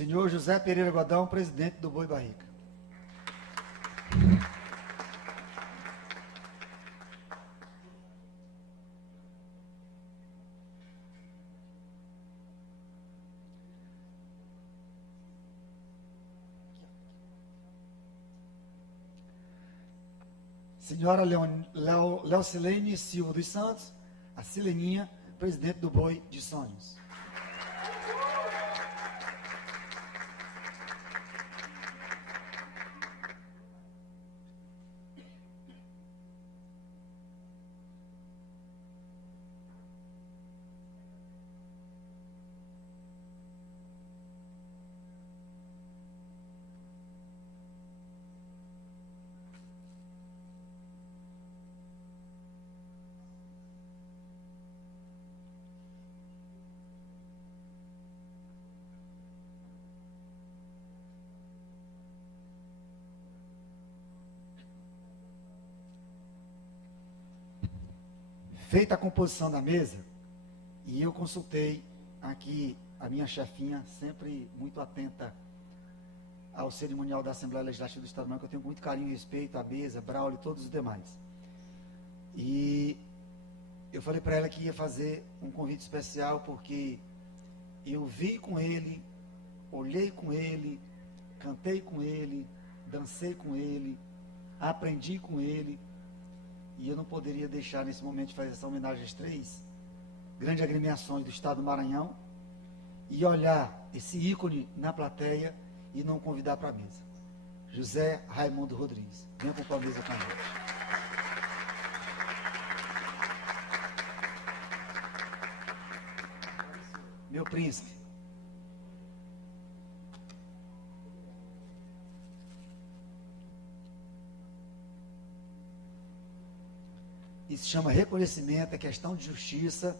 Senhor José Pereira Godão, presidente do Boi Barrica. Senhora Leocilene Silva dos Santos, a Sileninha, presidente do Boi de Sonhos. Feita a composição da mesa, e eu consultei aqui a minha chefinha, sempre muito atenta ao cerimonial da Assembleia Legislativa do Estado do Maranhão, que eu tenho muito carinho e respeito, a mesa, Braulio e todos os demais. E eu falei para ela que ia fazer um convite especial, porque eu vi com ele, olhei com ele, cantei com ele, dancei com ele, aprendi com ele. E eu não poderia deixar nesse momento de fazer essa homenagem às três grandes agremiações do Estado do Maranhão e olhar esse ícone na plateia e não convidar para a mesa. José Raimundo Rodrigues. Venha para a mesa com a gente. Meu príncipe. Isso se chama reconhecimento, é questão de justiça.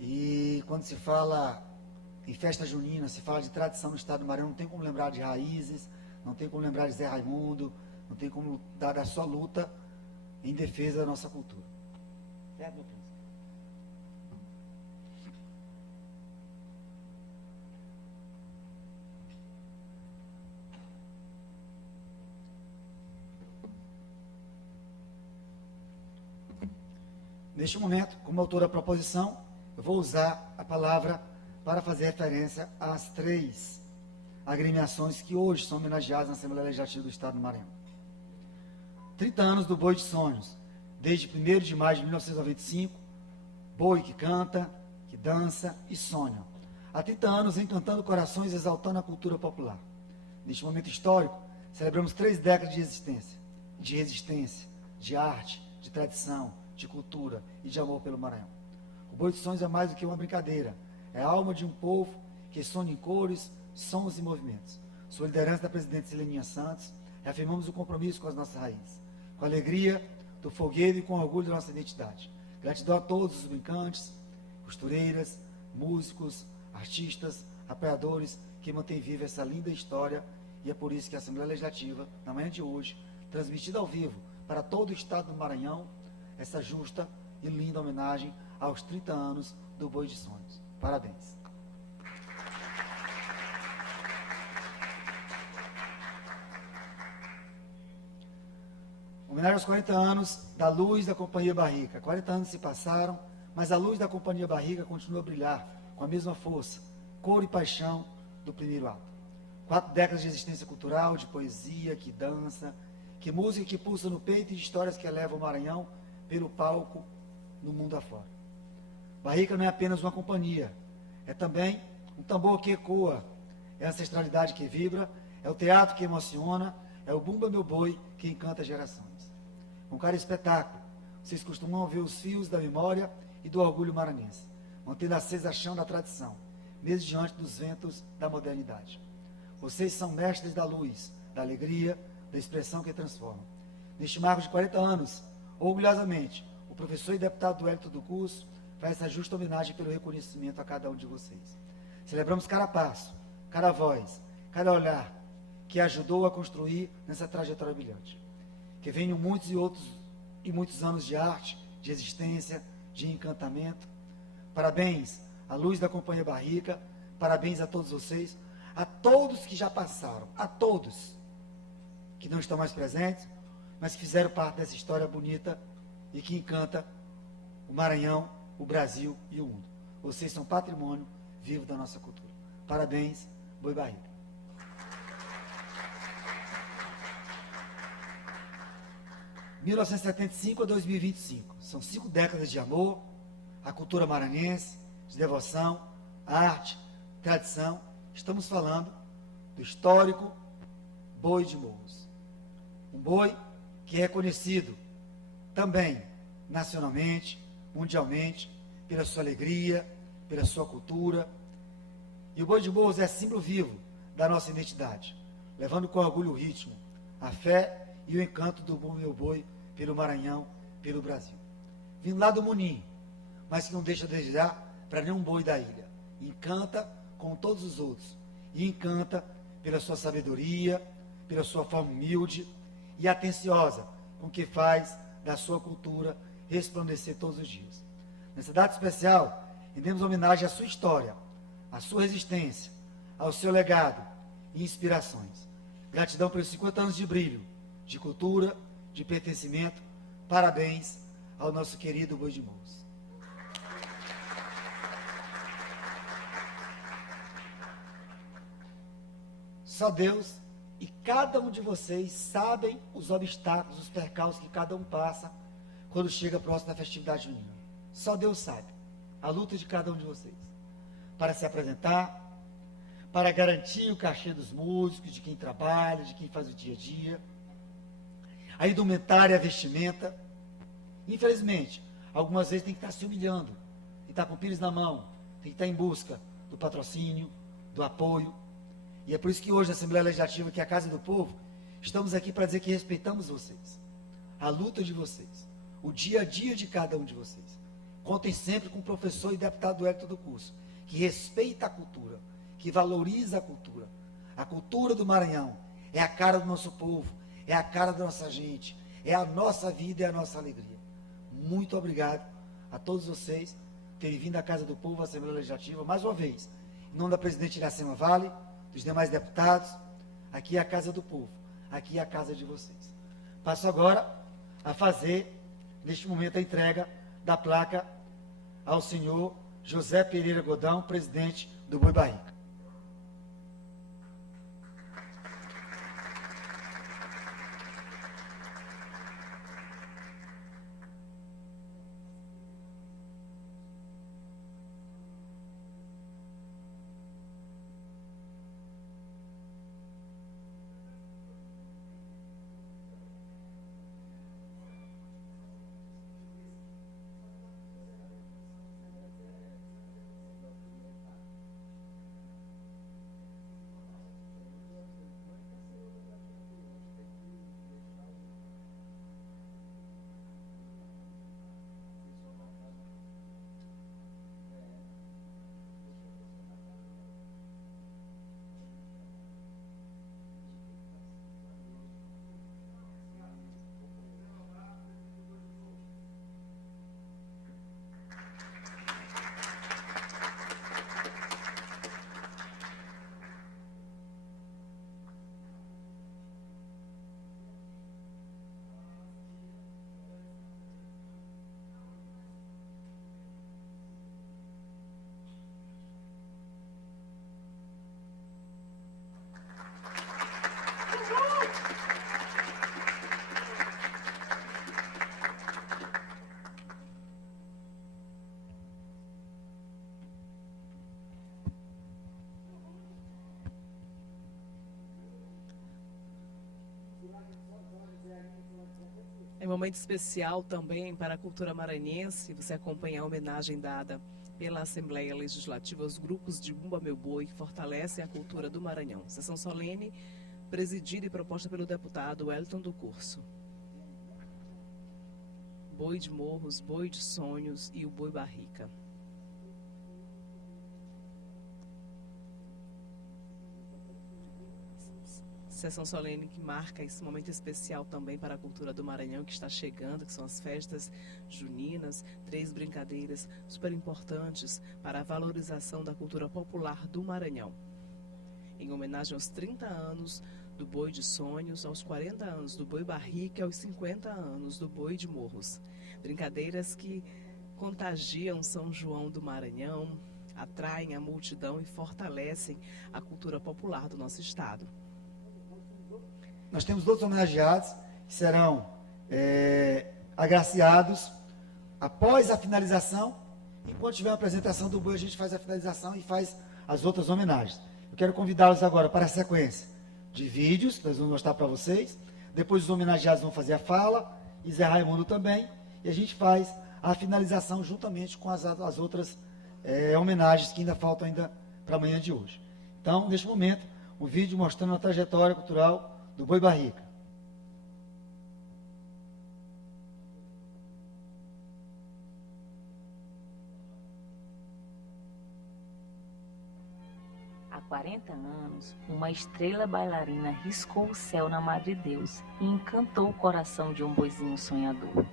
E quando se fala em festa junina, se fala de tradição no Estado do Maranhão, não tem como lembrar de raízes, não tem como lembrar de Zé Raimundo, não tem como dar a sua luta em defesa da nossa cultura. Certo, meu príncipe? Neste momento, como autor da proposição, eu vou usar a palavra para fazer referência às três agremiações que hoje são homenageadas na Assembleia Legislativa do Estado do Maranhão. 30 anos do Boi de Sonhos, desde 1º de maio de 1995, boi que canta, que dança e sonha. Há 30 anos encantando corações, exaltando a cultura popular. Neste momento histórico, celebramos 3 décadas de existência, de resistência, de arte, de tradição, de cultura e de amor pelo Maranhão. O Boi de Sonhos é mais do que uma brincadeira, é a alma de um povo que sonha em cores, sons e movimentos. Sob a liderança da presidente Sileninha Santos, reafirmamos o compromisso com as nossas raízes, com a alegria do fogueiro e com o orgulho da nossa identidade. Gratidão a todos os brincantes, costureiras, músicos, artistas, apoiadores que mantêm viva essa linda história, e é por isso que a Assembleia Legislativa, na manhã de hoje, transmitida ao vivo para todo o Estado do Maranhão, essa justa e linda homenagem aos 30 anos do Boi de Sonhos. Parabéns. Homenagem aos 40 anos da luz da Companhia Barrica. 40 anos se passaram, mas a luz da Companhia Barrica continua a brilhar com a mesma força, cor e paixão do primeiro ato. 4 décadas de existência cultural, de poesia, que dança, que música que pulsa no peito e de histórias que elevam o Maranhão pelo palco no mundo afora. Barrica não é apenas uma companhia, é também um tambor que ecoa, é a ancestralidade que vibra, é o teatro que emociona, é o Bumba Meu Boi que encanta gerações. Com cada espetáculo, vocês costumam ver os fios da memória e do orgulho maranhense, mantendo acesa a chama da tradição, mesmo diante dos ventos da modernidade. Vocês são mestres da luz, da alegria, da expressão que transforma. Neste marco de 40 anos, orgulhosamente, o professor e deputado Wellington do Curso faz essa justa homenagem pelo reconhecimento a cada um de vocês. Celebramos cada passo, cada voz, cada olhar que ajudou a construir nessa trajetória brilhante. Que venham muitos anos de arte, de existência, de encantamento. Parabéns à luz da Companhia Barrica, parabéns a todos vocês. a todos que já passaram, a todos que não estão mais presentes, mas que fizeram parte dessa história bonita e que encanta o Maranhão, o Brasil e o mundo. Vocês são patrimônio vivo da nossa cultura. Parabéns, Boi Barrica. De 1975 a 2025. São 5 décadas de amor, a cultura maranhense, de devoção, arte, tradição. Estamos falando do histórico Boi de Morros. Um boi que é reconhecido também nacionalmente, mundialmente, pela sua alegria, pela sua cultura. E o Boi de Morros é símbolo vivo da nossa identidade, levando com orgulho o ritmo, a fé e o encanto do Boi Meu Boi pelo Maranhão, pelo Brasil. Vindo lá do Munim, mas que não deixa de desejar para nenhum boi da ilha. Encanta com todos os outros. E encanta pela sua sabedoria, pela sua forma humilde e atenciosa, com que faz da sua cultura resplandecer todos os dias. Nessa data especial, rendemos homenagem à sua história, à sua resistência, ao seu legado e inspirações. Gratidão pelos 50 anos de brilho, de cultura, de pertencimento. Parabéns ao nosso querido Boi de Morros. Só Deus e cada um de vocês sabem os obstáculos, os percalços que cada um passa quando chega próximo da festividade junina. Só Deus sabe a luta de cada um de vocês para se apresentar, para garantir o cachê dos músicos, de quem trabalha, de quem faz o dia a dia, a indumentária, a vestimenta. Infelizmente, algumas vezes tem que estar se humilhando, tem que estar com o pires na mão, tem que estar em busca do patrocínio, do apoio. E é por isso que hoje, na Assembleia Legislativa, que é a Casa do Povo, estamos aqui para dizer que respeitamos vocês, a luta de vocês, o dia a dia de cada um de vocês. Contem sempre com o professor e deputado Hélio do curso, que respeita a cultura, que valoriza a cultura. A cultura do Maranhão é a cara do nosso povo, é a cara da nossa gente, é a nossa vida e a nossa alegria. Muito obrigado a todos vocês por terem vindo à Casa do Povo, à Assembleia Legislativa, mais uma vez, em nome da presidente Iracema Vale, dos demais deputados. Aqui é a Casa do Povo, aqui é a casa de vocês. Passo agora a fazer, neste momento, a entrega da placa ao senhor José Pereira Godão, presidente do Boi Barrica. É um momento especial também para a cultura maranhense. Você acompanha a homenagem dada pela Assembleia Legislativa aos grupos de Bumba Meu Boi, que fortalecem a cultura do Maranhão. Sessão solene, presidida e proposta pelo deputado Wellington do Curso. Boi de Morros, Boi de Sonhos e o Boi Barrica. Sessão solene que marca esse momento especial também para a cultura do Maranhão que está chegando, que são as festas juninas, 3 brincadeiras super importantes para a valorização da cultura popular do Maranhão. em homenagem aos 30 anos do Boi de Sonhos, aos 40 anos do Boi Barrica e aos 50 anos do Boi de Morros. Brincadeiras que contagiam São João do Maranhão, atraem a multidão e fortalecem a cultura popular do nosso estado. Nós temos outros homenageados que serão agraciados após a finalização. Enquanto tiver a apresentação do boi, a gente faz a finalização e faz as outras homenagens. Eu quero convidá-los agora para a sequência de vídeos, que nós vamos mostrar para vocês. Depois os homenageados vão fazer a fala, e Zé Raimundo também. E a gente faz a finalização juntamente com as outras homenagens que ainda faltam para amanhã de hoje. Então, neste momento, um vídeo mostrando a trajetória cultural do Boi Barrica. Há 40 anos, uma estrela bailarina riscou o céu na Madre Deus e encantou o coração de um boizinho sonhador.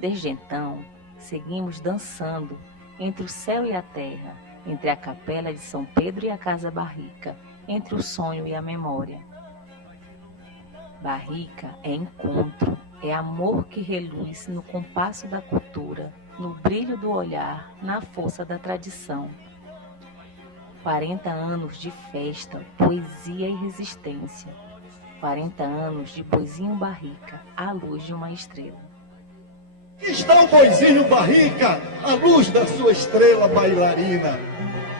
Desde então, seguimos dançando entre o céu e a terra, entre a capela de São Pedro e a Casa Barrica, entre o sonho e a memória. Barrica é encontro, é amor que reluz no compasso da cultura, no brilho do olhar, na força da tradição. 40 anos de festa, poesia e resistência. 40 anos de Boizinho Barrica, à luz de uma estrela. Está o Boizinho Barrica, à luz da sua estrela bailarina,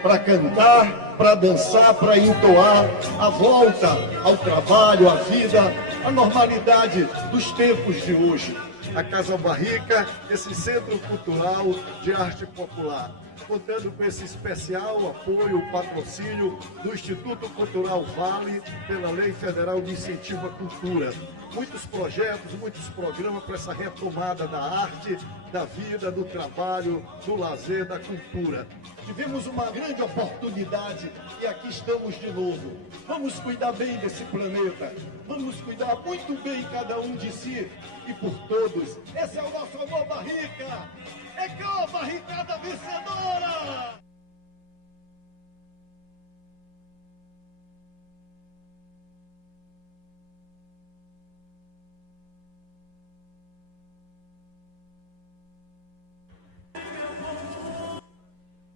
para cantar, para dançar, para entoar a volta ao trabalho, à vida, à normalidade dos tempos de hoje. A Casa Barrica, esse centro cultural de arte popular, contando com esse especial apoio, patrocínio do Instituto Cultural Vale, pela Lei Federal de Incentivo à Cultura. Muitos projetos, muitos programas para essa retomada da arte, da vida, do trabalho, do lazer, da cultura. Tivemos uma grande oportunidade e aqui estamos de novo. Vamos cuidar bem desse planeta, vamos cuidar muito bem cada um de si e por todos. Esse é o nosso amor Barrica! É gol, barricada vencedora!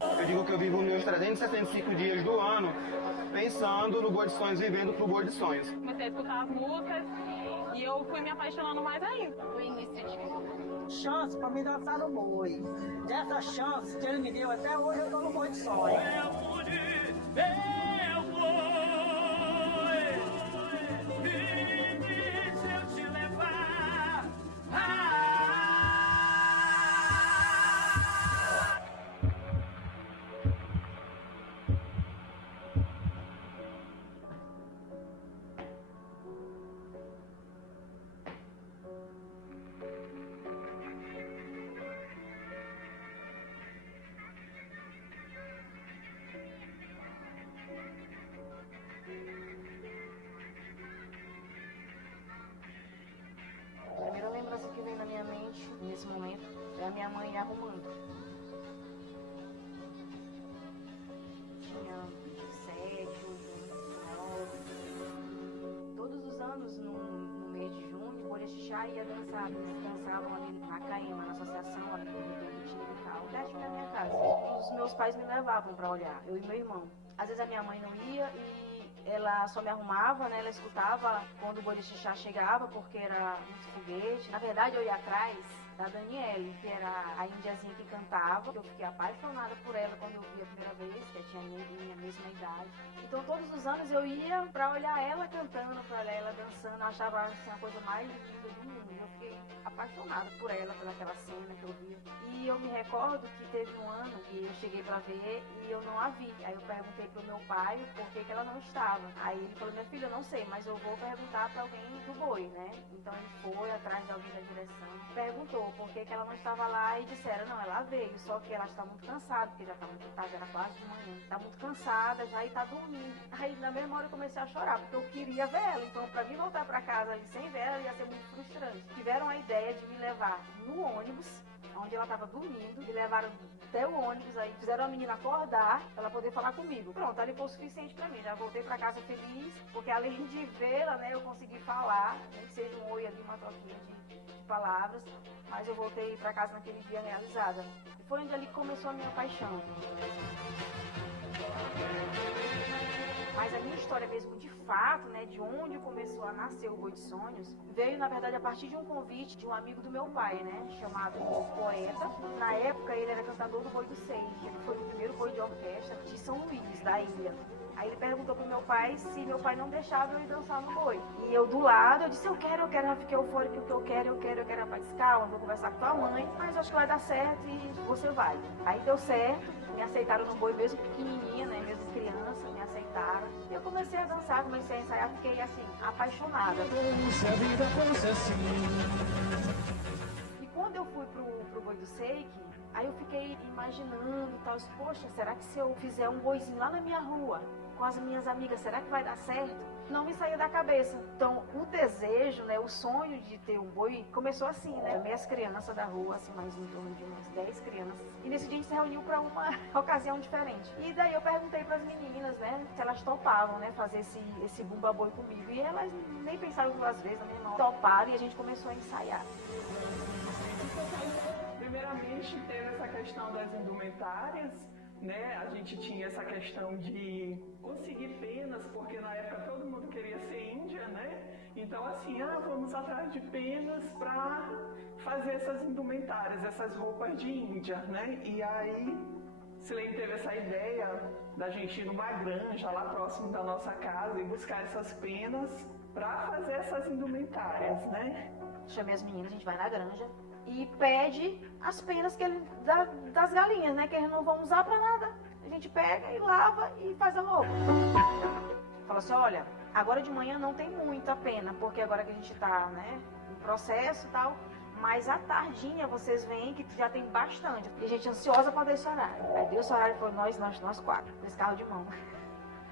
Eu digo que eu vivo meus 365 dias do ano pensando no Boi de Sonhos, vivendo pro Boi de Sonhos. Comecei a escutar as músicas e eu fui me apaixonando mais ainda. O início de chance para me dançar no boi. Dessa chance que ele me deu até hoje, eu tô no Boi de Sonho. A primeira lembrança que vem na minha mente, nesse momento, é a minha mãe arrumando. Tinha 7, 9. Todos os anos, no mês de junho, o Orixá ia dançar. Eles dançavam ali na Caima, na associação, ali no Retiro e tal, perto da minha casa. Os meus pais me levavam para olhar, eu e meu irmão. Às vezes a minha mãe não ia e ela só me arrumava, né? Ela escutava quando o Boi de Xixá chegava, porque era muito foguete. Na verdade, eu ia atrás da Daniele, que era a indiazinha que cantava. Eu fiquei apaixonada por ela quando eu vi a primeira vez, que tinha minha mesma idade. Então, todos os anos eu ia pra olhar ela cantando, pra olhar ela dançando. Eu achava assim, a coisa mais linda do mundo. Eu fiquei apaixonada por ela, pelaquela cena que eu via. E eu me recordo que teve um ano que eu cheguei pra ver e eu não a vi. Aí eu perguntei pro meu pai por que ela não estava. Aí ele falou: minha filha, eu não sei, mas eu vou perguntar pra alguém do boi, né? Então ele foi atrás de alguém da direção, perguntou por que ela não estava lá e disseram: não, ela veio, só que ela está muito cansada, porque já está muito tarde, era quase de manhã. Está muito cansada já e está dormindo. Aí na mesma hora eu comecei a chorar, porque eu queria ver ela. Então pra mim voltar pra casa ali sem ver ela ia ser muito frustrante. Tiveram a ideia de me levar no ônibus onde ela estava dormindo, me levaram até o ônibus, aí fizeram a menina acordar pra ela poder falar comigo. Pronto, ali foi o suficiente pra mim. Já voltei pra casa feliz, porque além de vê-la, né, eu consegui falar, nem que seja um oi ali, uma troquinha de palavras, mas eu voltei pra casa naquele dia realizada. Foi onde ali começou a minha paixão. Mas a minha história mesmo, de fato, né, de onde começou a nascer o Boi de Sonhos, veio, na verdade, a partir de um convite de um amigo do meu pai, né, chamado Poeta. Na época, ele era cantador do Boi do Seis, ele foi o primeiro boi de orquestra de São Luís, da ilha. Aí ele perguntou pro meu pai se meu pai não deixava eu ir dançar no boi. E eu do lado, eu disse, eu quero, eu fiquei eufórica, o que eu quero. Rapaz, calma, vou conversar com tua mãe, mas acho que vai dar certo e você vai. Aí deu certo, me aceitaram no boi mesmo pequenininha, né, mesmo criança, me aceitaram. E eu comecei a dançar, comecei a ensaiar, fiquei assim, apaixonada. E quando eu fui pro Boi do Seik, aí eu fiquei imaginando e tal, poxa, será que se eu fizer um boizinho lá na minha rua, com as minhas amigas, será que vai dar certo? Não me saía da cabeça. Então, o desejo, né, o sonho de ter um boi começou assim, né? Chamei as crianças da rua, assim, mais em torno de umas 10 crianças. E nesse dia a gente se reuniu para uma ocasião diferente. E daí eu perguntei para as meninas, né, se elas topavam, né, fazer esse bumba boi comigo. E elas nem pensaram duas vezes, né, irmão? Toparam e a gente começou a ensaiar. Primeiramente, teve essa questão das indumentárias, né? A gente tinha essa questão de conseguir penas, porque na época todo mundo queria ser índia, né? Então, assim, vamos atrás de penas para fazer essas indumentárias, essas roupas de índia, né? E aí, Silene teve essa ideia da gente ir numa granja lá próximo da nossa casa e buscar essas penas para fazer essas indumentárias, né? Chamei as meninas, a gente vai na granja e pede as penas das galinhas, né? Que eles não vão usar pra nada. A gente pega e lava e faz a roupa. Fala assim, olha, agora de manhã não tem muita pena, porque agora que a gente tá, né, no processo e tal, mas à tardinha vocês veem que já tem bastante. E a gente ansiosa pra dar esse horário. Aí deu esse horário, foi nós quatro, nesse carro de mão.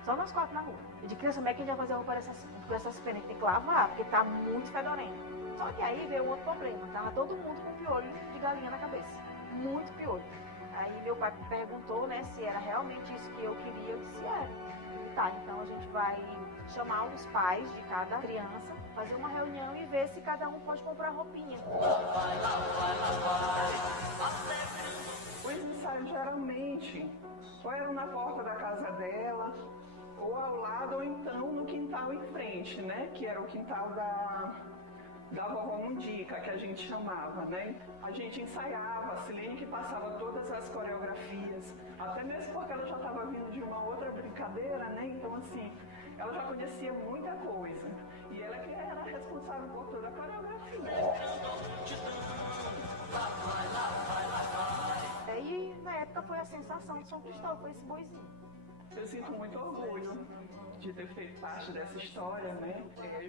Só nós quatro na rua. Eu de criança, como é que a gente vai fazer a roupa com essas penas? Que tem que lavar, porque tá muito fedorento. Só que aí veio outro problema, tava todo mundo com piolho de galinha na cabeça, muito piolho. Aí meu pai perguntou, né, se era realmente isso que eu queria, eu disse, era. E tá, então a gente vai chamar os pais de cada criança, fazer uma reunião e ver se cada um pode comprar roupinha. Os ensaios geralmente ou eram na porta da casa dela, ou ao lado, ou então no quintal em frente, né, que era o quintal da vovó Mundica, que a gente chamava, né? A gente ensaiava, a Silene que passava todas as coreografias, até mesmo porque ela já estava vindo de uma outra brincadeira, né? Então, assim, ela já conhecia muita coisa. E ela que era responsável por toda a coreografia. E na época foi a sensação de São Cristóvão, foi esse boizinho. Eu sinto muito orgulho de ter feito parte dessa história, né?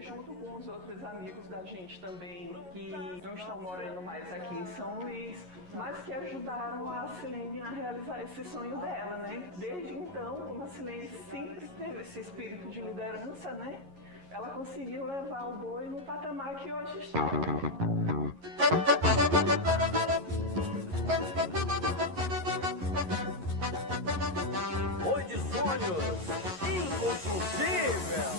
Junto com os outros amigos da gente também, que não estão morando mais aqui em São Luís, mas que ajudaram a Silene a realizar esse sonho dela, né? Desde então, como a Silene sempre teve esse espírito de liderança, né? Ela conseguiu levar o boi no patamar que hoje está. Boi de Sonhos, inconfundível!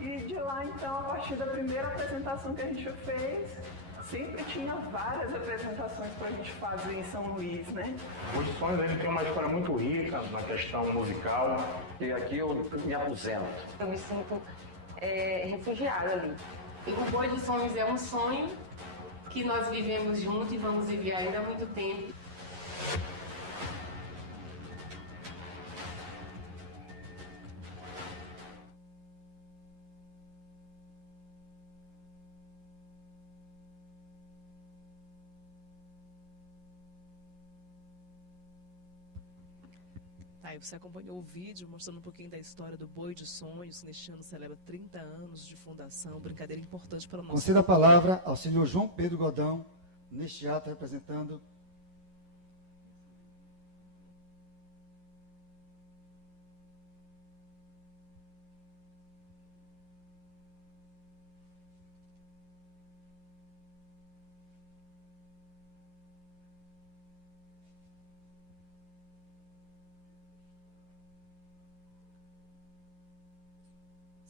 E de lá, então, a partir da primeira apresentação que a gente fez, sempre tinha várias apresentações para a gente fazer em São Luís, né? O Boi de Sonhos, ele tem uma história muito rica na questão musical. E aqui eu me aposento. Eu me sinto refugiada ali. O Boi de Sonhos é um sonho que nós vivemos juntos e vamos viver ainda há muito tempo. Aí você acompanhou o vídeo mostrando um pouquinho da história do Boi de Sonhos, que neste ano celebra 30 anos de fundação, brincadeira importante para o nosso... Concedo a palavra ao senhor João Pedro Godão, neste ato representando...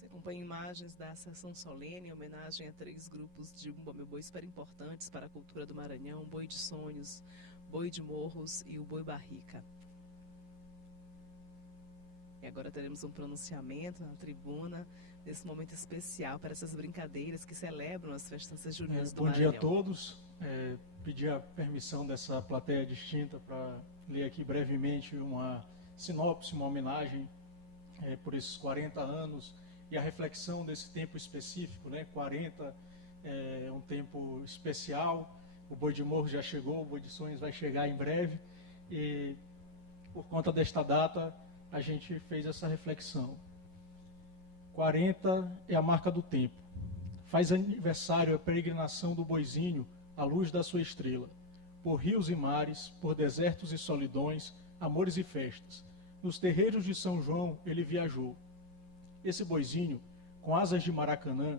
Você acompanha imagens da sessão solene em homenagem a 3 grupos de Bumba Meu Boi super importantes para a cultura do Maranhão: Boi de Sonhos, Boi de Morros e o Boi Barrica. E agora teremos um pronunciamento na tribuna, nesse momento especial para essas brincadeiras que celebram as festanças juninas do Maranhão. Bom dia a todos. Pedir a permissão dessa plateia distinta para ler aqui brevemente uma sinopse, uma homenagem por esses 40 anos e a reflexão desse tempo específico, né? 40 é um tempo especial. O Boi de Morro já chegou, o Boi de Sonhos vai chegar em breve, e por conta desta data a gente fez essa reflexão. 40 é a marca do tempo. Faz aniversário a peregrinação do boizinho à luz da sua estrela, por rios e mares, por desertos e solidões, amores e festas. Nos terreiros de São João ele viajou. Esse boizinho, com asas de Maracanã,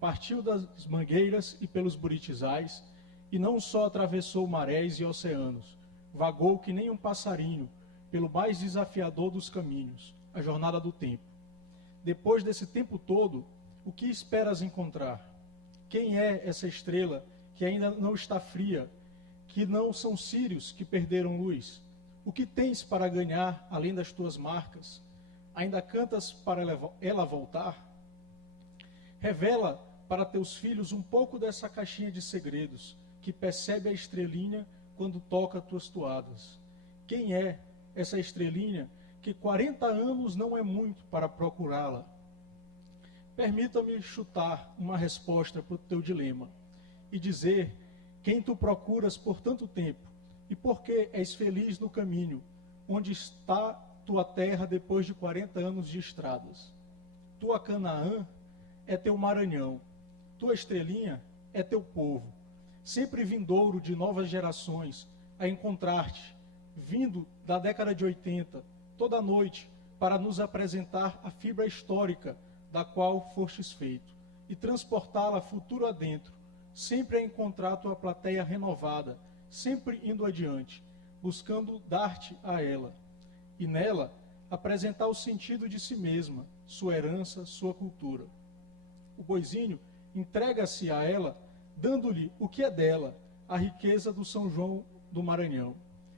partiu das mangueiras e pelos buritizais, e não só atravessou marés e oceanos, vagou que nem um passarinho pelo mais desafiador dos caminhos, a jornada do tempo. Depois desse tempo todo, o que esperas encontrar? Quem é essa estrela que ainda não está fria, que não são círios que perderam luz? O que tens para ganhar além das tuas marcas? Ainda cantas para ela voltar? Revela para teus filhos um pouco dessa caixinha de segredos, que percebe a estrelinha quando toca tuas toadas. Quem é essa estrelinha que 40 anos não é muito para procurá-la? Permita-me chutar uma resposta para o teu dilema e dizer quem tu procuras por tanto tempo e por que és feliz no caminho, onde está tua terra depois de 40 anos de estradas. Tua Canaã é teu Maranhão, tua estrelinha é teu povo, sempre vindouro de novas gerações a encontrar-te, vindo da década de 80, toda noite, para nos apresentar a fibra histórica da qual fostes feito, e transportá-la futuro adentro, sempre a encontrar tua plateia renovada, sempre indo adiante, buscando dar-te a ela, e nela apresentar o sentido de si mesma, sua herança, sua cultura. O boizinho entrega-se a ela, dando-lhe o que é dela, a riqueza do São João do Maranhão.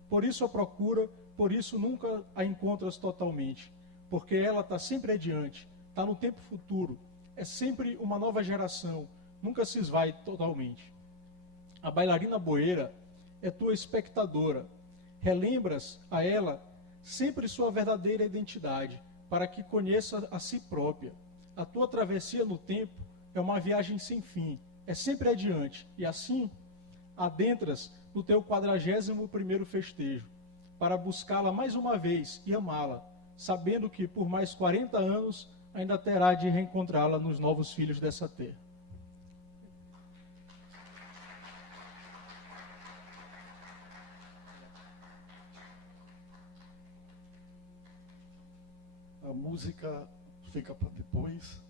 Por isso a procura, por isso nunca a encontras totalmente, porque ela está sempre adiante, está no tempo futuro, é sempre uma nova geração, nunca se esvai totalmente. A bailarina boeira é tua espectadora, relembras a ela sempre sua verdadeira identidade, para que conheça a si própria. A tua travessia no tempo é uma viagem sem fim, é sempre adiante, e assim adentras no teu 41º festejo, para buscá-la mais uma vez e amá-la, sabendo que por mais 40 anos ainda terá de reencontrá-la nos novos filhos dessa terra. A música fica para depois?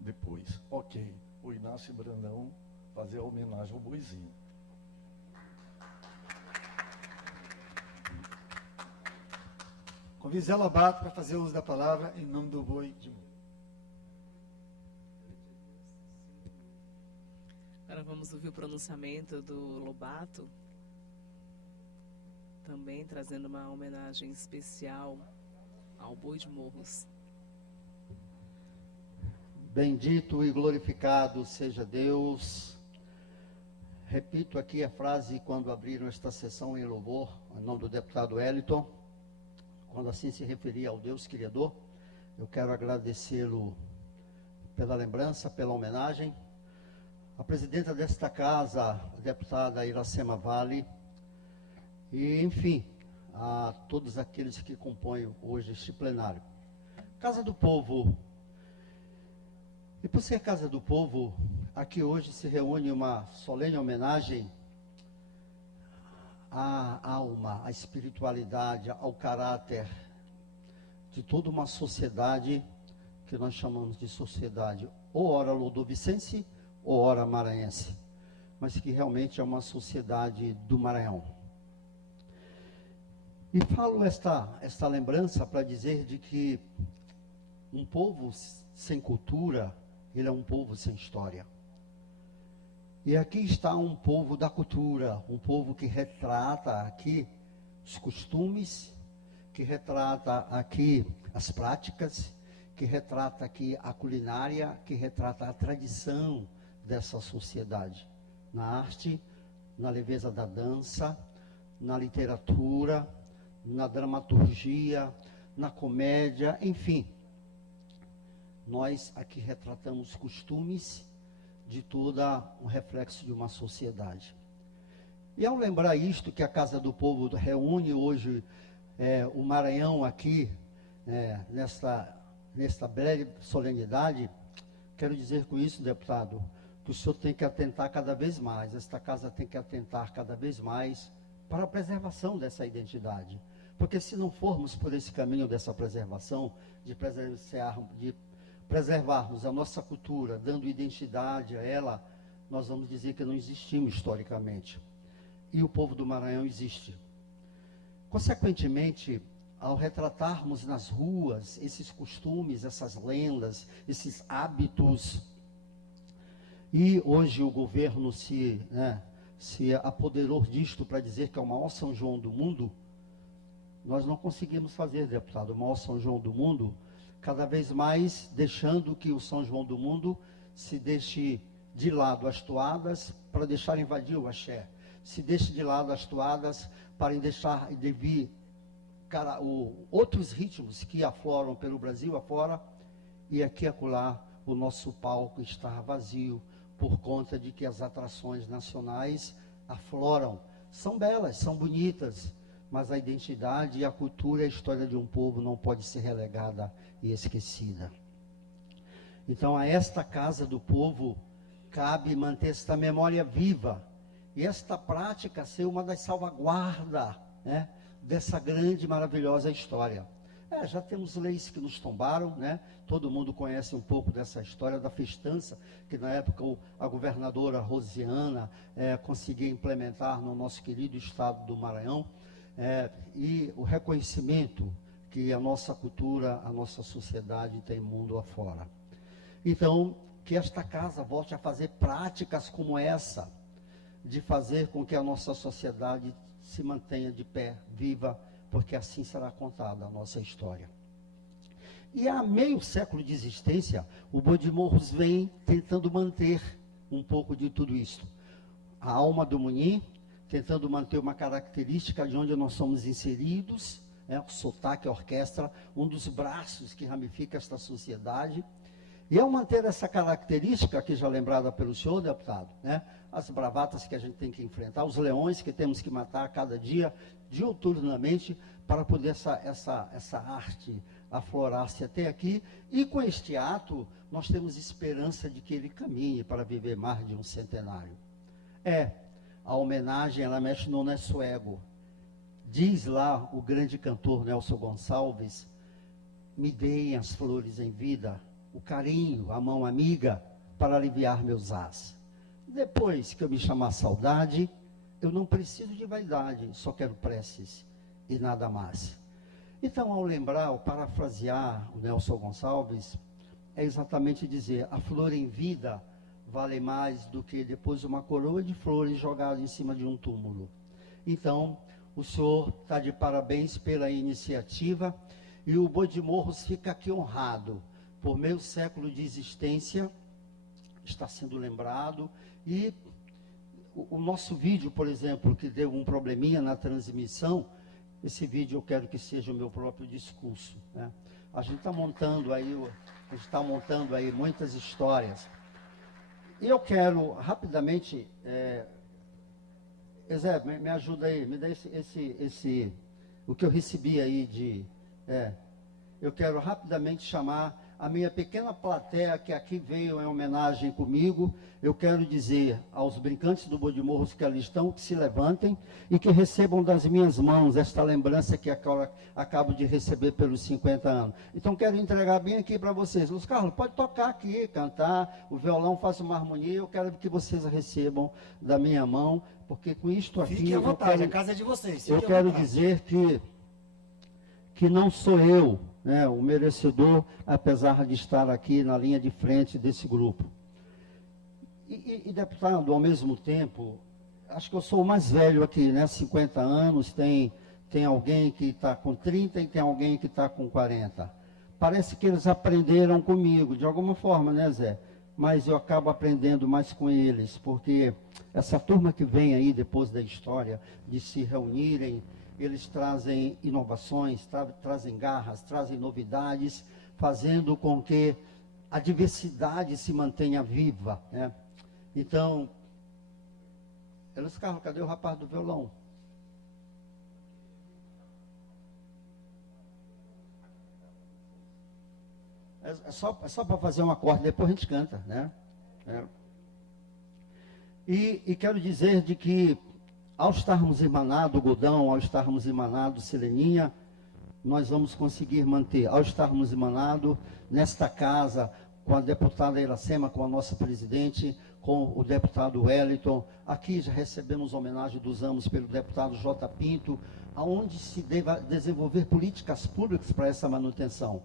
Depois. Ok. O Inácio Brandão fazer a homenagem ao boizinho. Convido Zé Lobato para fazer uso da palavra em nome do Boi de Morro. Agora vamos ouvir o pronunciamento do Lobato, também trazendo uma homenagem especial ao Boi de Morros. Bendito e glorificado seja Deus. Repito aqui a frase quando abriram esta sessão em louvor, em nome do deputado Wellington, quando assim se referia ao Deus Criador. Eu quero agradecê-lo pela lembrança, pela homenagem. A presidenta desta casa, a deputada Iracema Vale, e, enfim, a todos aqueles que compõem hoje este plenário. Casa do Povo. E por ser Casa do Povo, aqui hoje se reúne uma solene homenagem à alma, à espiritualidade, ao caráter de toda uma sociedade que nós chamamos de sociedade, ou ora ludovicense, ou ora maranhense, mas que realmente é uma sociedade do Maranhão. E falo esta lembrança para dizer de que Um povo sem cultura, ele é um povo sem história. E aqui está um povo da cultura, um povo que retrata aqui os costumes, que retrata aqui as práticas, que retrata aqui a culinária, que retrata a tradição dessa sociedade. Na arte, na leveza da dança, na literatura, na dramaturgia, na comédia, enfim. Nós aqui retratamos costumes de toda um reflexo de uma sociedade. E ao lembrar isto, que a Casa do Povo reúne hoje o Maranhão aqui, nesta breve solenidade, quero dizer com isso, deputado, que o senhor tem que atentar cada vez mais, esta casa tem que atentar cada vez mais para a preservação dessa identidade. Porque se não formos por esse caminho dessa preservação, de preservarmos a nossa cultura, dando identidade a ela, nós vamos dizer que não existimos historicamente. E o povo do Maranhão existe. Consequentemente, ao retratarmos nas ruas esses costumes, essas lendas, esses hábitos, e hoje o governo se apoderou disto para dizer que é o maior São João do mundo, nós não conseguimos fazer, deputado, o maior São João do mundo, cada vez mais deixando que o São João do mundo se deixe de lado as toadas para deixar invadir o axé, se deixe de lado as toadas para deixar de vir outros ritmos que afloram pelo Brasil afora, e aqui e acolá o nosso palco está vazio por conta de que as atrações nacionais afloram. São belas, são bonitas, mas a identidade e a cultura e a história de um povo não pode ser relegada e esquecida. Então, a esta Casa do Povo cabe manter esta memória viva e esta prática ser uma das salvaguardas, dessa grande e maravilhosa história. Já temos leis que nos tombaram, todo mundo conhece um pouco dessa história da festança, que na época a governadora Rosiana conseguia implementar no nosso querido estado do Maranhão, e o reconhecimento que a nossa cultura, a nossa sociedade tem mundo afora. Então, que esta casa volte a fazer práticas como essa, de fazer com que a nossa sociedade se mantenha de pé, viva, porque assim será contada a nossa história. E há meio século de existência, o Boi de Morros vem tentando manter um pouco de tudo isso. A alma do Munim, tentando manter uma característica de onde nós somos inseridos, o sotaque, a orquestra, um dos braços que ramifica esta sociedade. E ao manter essa característica, aqui já lembrada pelo senhor, deputado, as bravatas que a gente tem que enfrentar, os leões que temos que matar a cada dia, diuturnamente, para poder essa arte aflorar-se até aqui. E com este ato, nós temos esperança de que ele caminhe para viver mais de um centenário. A homenagem, ela mexe no nosso ego. Diz lá o grande cantor Nelson Gonçalves: me deem as flores em vida, o carinho, a mão amiga, para aliviar meus ás. Depois que eu me chamar saudade, eu não preciso de vaidade, só quero preces e nada mais. Então, ao lembrar, ao parafrasear o Nelson Gonçalves, é exatamente dizer: a flor em vida vale mais do que depois uma coroa de flores jogada em cima de um túmulo. Então, o senhor está de parabéns pela iniciativa, e o Boi de Morros fica aqui honrado. Por meio século de existência, está sendo lembrado. E o nosso vídeo, por exemplo, que deu um probleminha na transmissão, esse vídeo eu quero que seja o meu próprio discurso. A gente está montando aí, muitas histórias. E eu quero rapidamente, Zé, me ajuda aí, me dá o que eu recebi aí eu quero rapidamente chamar a minha pequena plateia que aqui veio em homenagem comigo. Eu quero dizer aos brincantes do Boi de Morros que ali estão, que se levantem e que recebam das minhas mãos esta lembrança que acabo de receber pelos 50 anos. Então, quero entregar bem aqui para vocês. Luiz Carlos, pode tocar aqui, cantar, o violão faz uma harmonia. Eu quero que vocês recebam da minha mão, porque com isto aqui... Fique à vontade, a casa é de vocês. Eu quero dizer que não sou eu né, o merecedor, apesar de estar aqui na linha de frente desse grupo. E deputado, ao mesmo tempo, acho que eu sou o mais velho aqui, né? 50 anos, tem alguém que está com 30 e tem alguém que está com 40. Parece que eles aprenderam comigo, de alguma forma, né, Zé? Mas eu acabo aprendendo mais com eles, porque essa turma que vem aí depois da história, de se reunirem, eles trazem inovações, trazem garras, trazem novidades, fazendo com que a diversidade se mantenha viva, né? Então, Elis Carlos, cadê o rapaz do violão? É só para fazer um acorde, depois a gente canta, né? E quero dizer de que, ao estarmos emanados, Godão, ao estarmos emanados, Seleninha, nós vamos conseguir manter, ao estarmos emanados nesta casa, com a deputada Iracema, com a nossa presidente, com o deputado Wellington. Aqui já recebemos homenagem dos anos pelo deputado J. Pinto, aonde se deva desenvolver políticas públicas para essa manutenção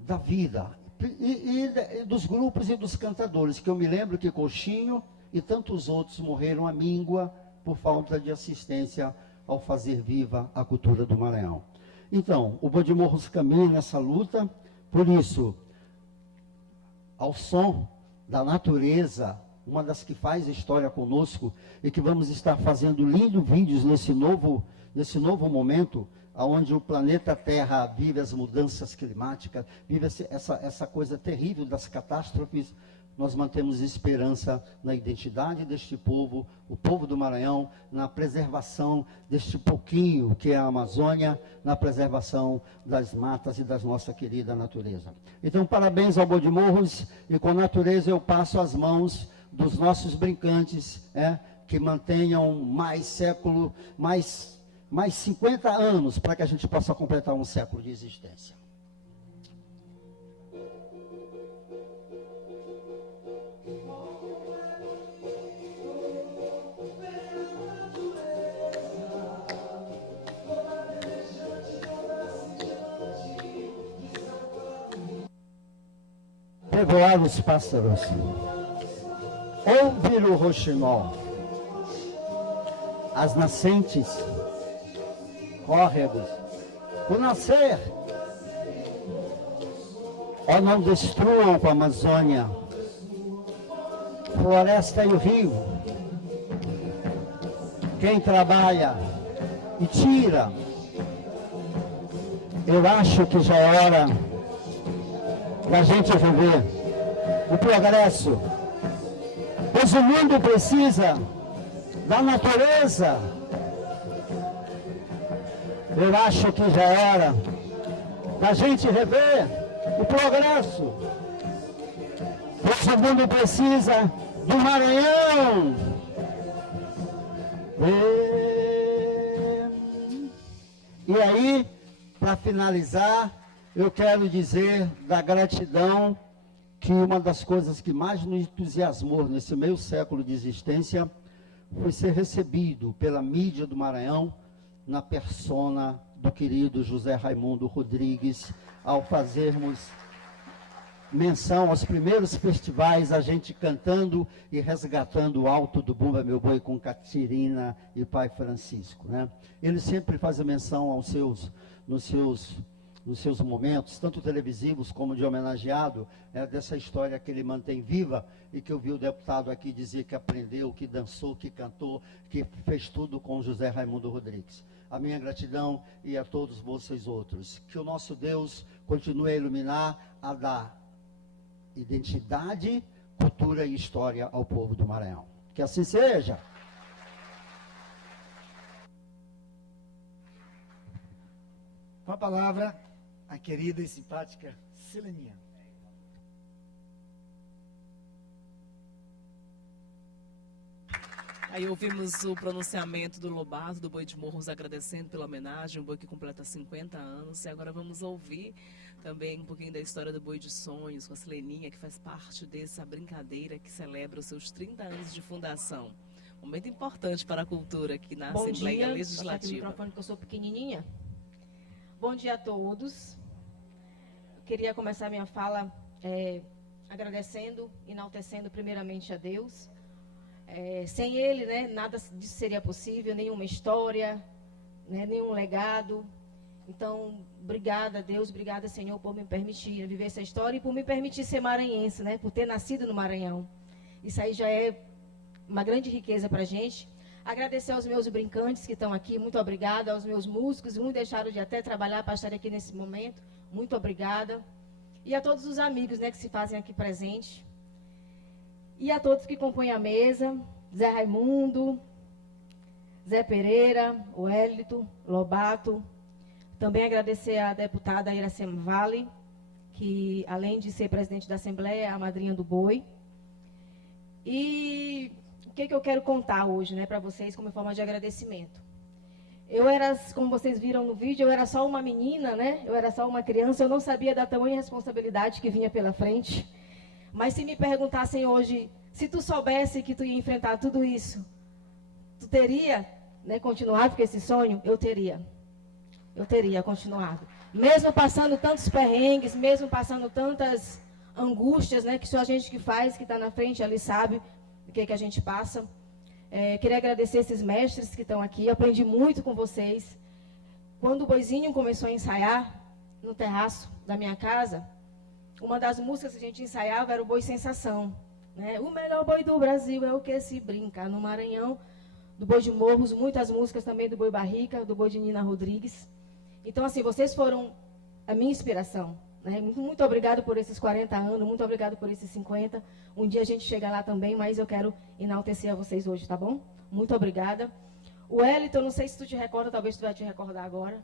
da vida, e dos grupos e dos cantadores, que eu me lembro que Coxinho e tantos outros morreram à míngua por falta de assistência ao fazer viva a cultura do Maranhão. Então, o Boi de Morros caminha nessa luta, por isso, ao som da natureza, uma das que faz história conosco, e que vamos estar fazendo lindos vídeos nesse novo momento, onde o planeta Terra vive as mudanças climáticas, vive essa coisa terrível das catástrofes. Nós mantemos esperança na identidade deste povo, o povo do Maranhão, na preservação deste pouquinho que é a Amazônia, na preservação das matas e da nossa querida natureza. Então, parabéns ao Boi de Morros, e com a natureza eu passo as mãos dos nossos brincantes, que mantenham mais século, mais 50 anos, para que a gente possa completar um século de existência. Prevoar os pássaros, ouvir o roxinol, as nascentes, córregos, o nascer. Ó, não destruam com a Amazônia, floresta e o rio. Quem trabalha e tira, eu acho que já é hora da gente viver o progresso. Pois o mundo precisa da natureza. Eu acho que já é hora da gente rever o progresso. Pois o mundo precisa do Maranhão. E aí, para finalizar, eu quero dizer da gratidão, que uma das coisas que mais nos entusiasmou nesse meio século de existência foi ser recebido pela mídia do Maranhão na persona do querido José Raimundo Rodrigues, ao fazermos menção aos primeiros festivais, a gente cantando e resgatando o alto do Bumba Meu Boi com Catirina e Pai Francisco, né? Ele sempre faz menção nos seus momentos, tanto televisivos como de homenageado, dessa história que ele mantém viva, e que eu vi o deputado aqui dizer que aprendeu, que dançou, que cantou, que fez tudo com José Raimundo Rodrigues. A minha gratidão, e a todos vocês outros. Que o nosso Deus continue a iluminar, a dar identidade, cultura e história ao povo do Maranhão. Que assim seja. Com a palavra, a querida e simpática Seleninha. Aí ouvimos o pronunciamento do Lobato, do Boi de Morros, agradecendo pela homenagem, um boi que completa 50 anos. E agora vamos ouvir também um pouquinho da história do Boi de Sonhos, com a Seleninha, que faz parte dessa brincadeira que celebra os seus 30 anos de fundação. Momento importante para a cultura aqui na Assembleia Legislativa. Bom dia, que eu sou pequenininha. Bom dia a todos. queria começar minha fala agradecendo, enaltecendo primeiramente a Deus. Sem Ele, né, nada disso seria possível, nenhuma história, né, nenhum legado. Então, obrigada, Deus, obrigada, Senhor, por me permitir viver essa história e por me permitir ser maranhense, né, por ter nascido no Maranhão. Isso aí já é uma grande riqueza para a gente. Agradecer aos meus brincantes que estão aqui, muito obrigada. Aos meus músicos, uns deixaram de até trabalhar para estar aqui nesse momento, muito obrigada. E a todos os amigos, né, que se fazem aqui presentes. E a todos que compõem a mesa, Zé Raimundo, Zé Pereira, Wellington, Lobato. Também agradecer à deputada Iracema Vale, que além de ser presidente da Assembleia, é a madrinha do boi. E o que eu quero contar hoje, né, para vocês, como forma de agradecimento. Eu era, como vocês viram no vídeo, eu era só uma menina, né? Eu era só uma criança, eu não sabia da tamanha responsabilidade que vinha pela frente. Mas se me perguntassem hoje, se tu soubesse que tu ia enfrentar tudo isso, tu teria, né, continuado com esse sonho? Eu teria. Eu teria continuado. Mesmo passando tantos perrengues, mesmo passando tantas angústias, né, que só a gente que faz, que está na frente ali sabe o que a gente passa. Queria agradecer esses mestres que estão aqui, eu aprendi muito com vocês. Quando o Boizinho começou a ensaiar no terraço da minha casa, uma das músicas que a gente ensaiava era o Boi Sensação, né? O melhor boi do Brasil é o que se brinca. No Maranhão, do Boi de Morros, muitas músicas também do Boi Barrica, do Boi de Nina Rodrigues. Então, assim, vocês foram a minha inspiração, né? Muito obrigado por esses 40 anos, muito obrigado por esses 50. Um dia a gente chega lá também, mas eu quero enaltecer a vocês hoje, tá bom? Muito obrigada. O Wellington, não sei se tu te recorda, talvez tu vai te recordar agora.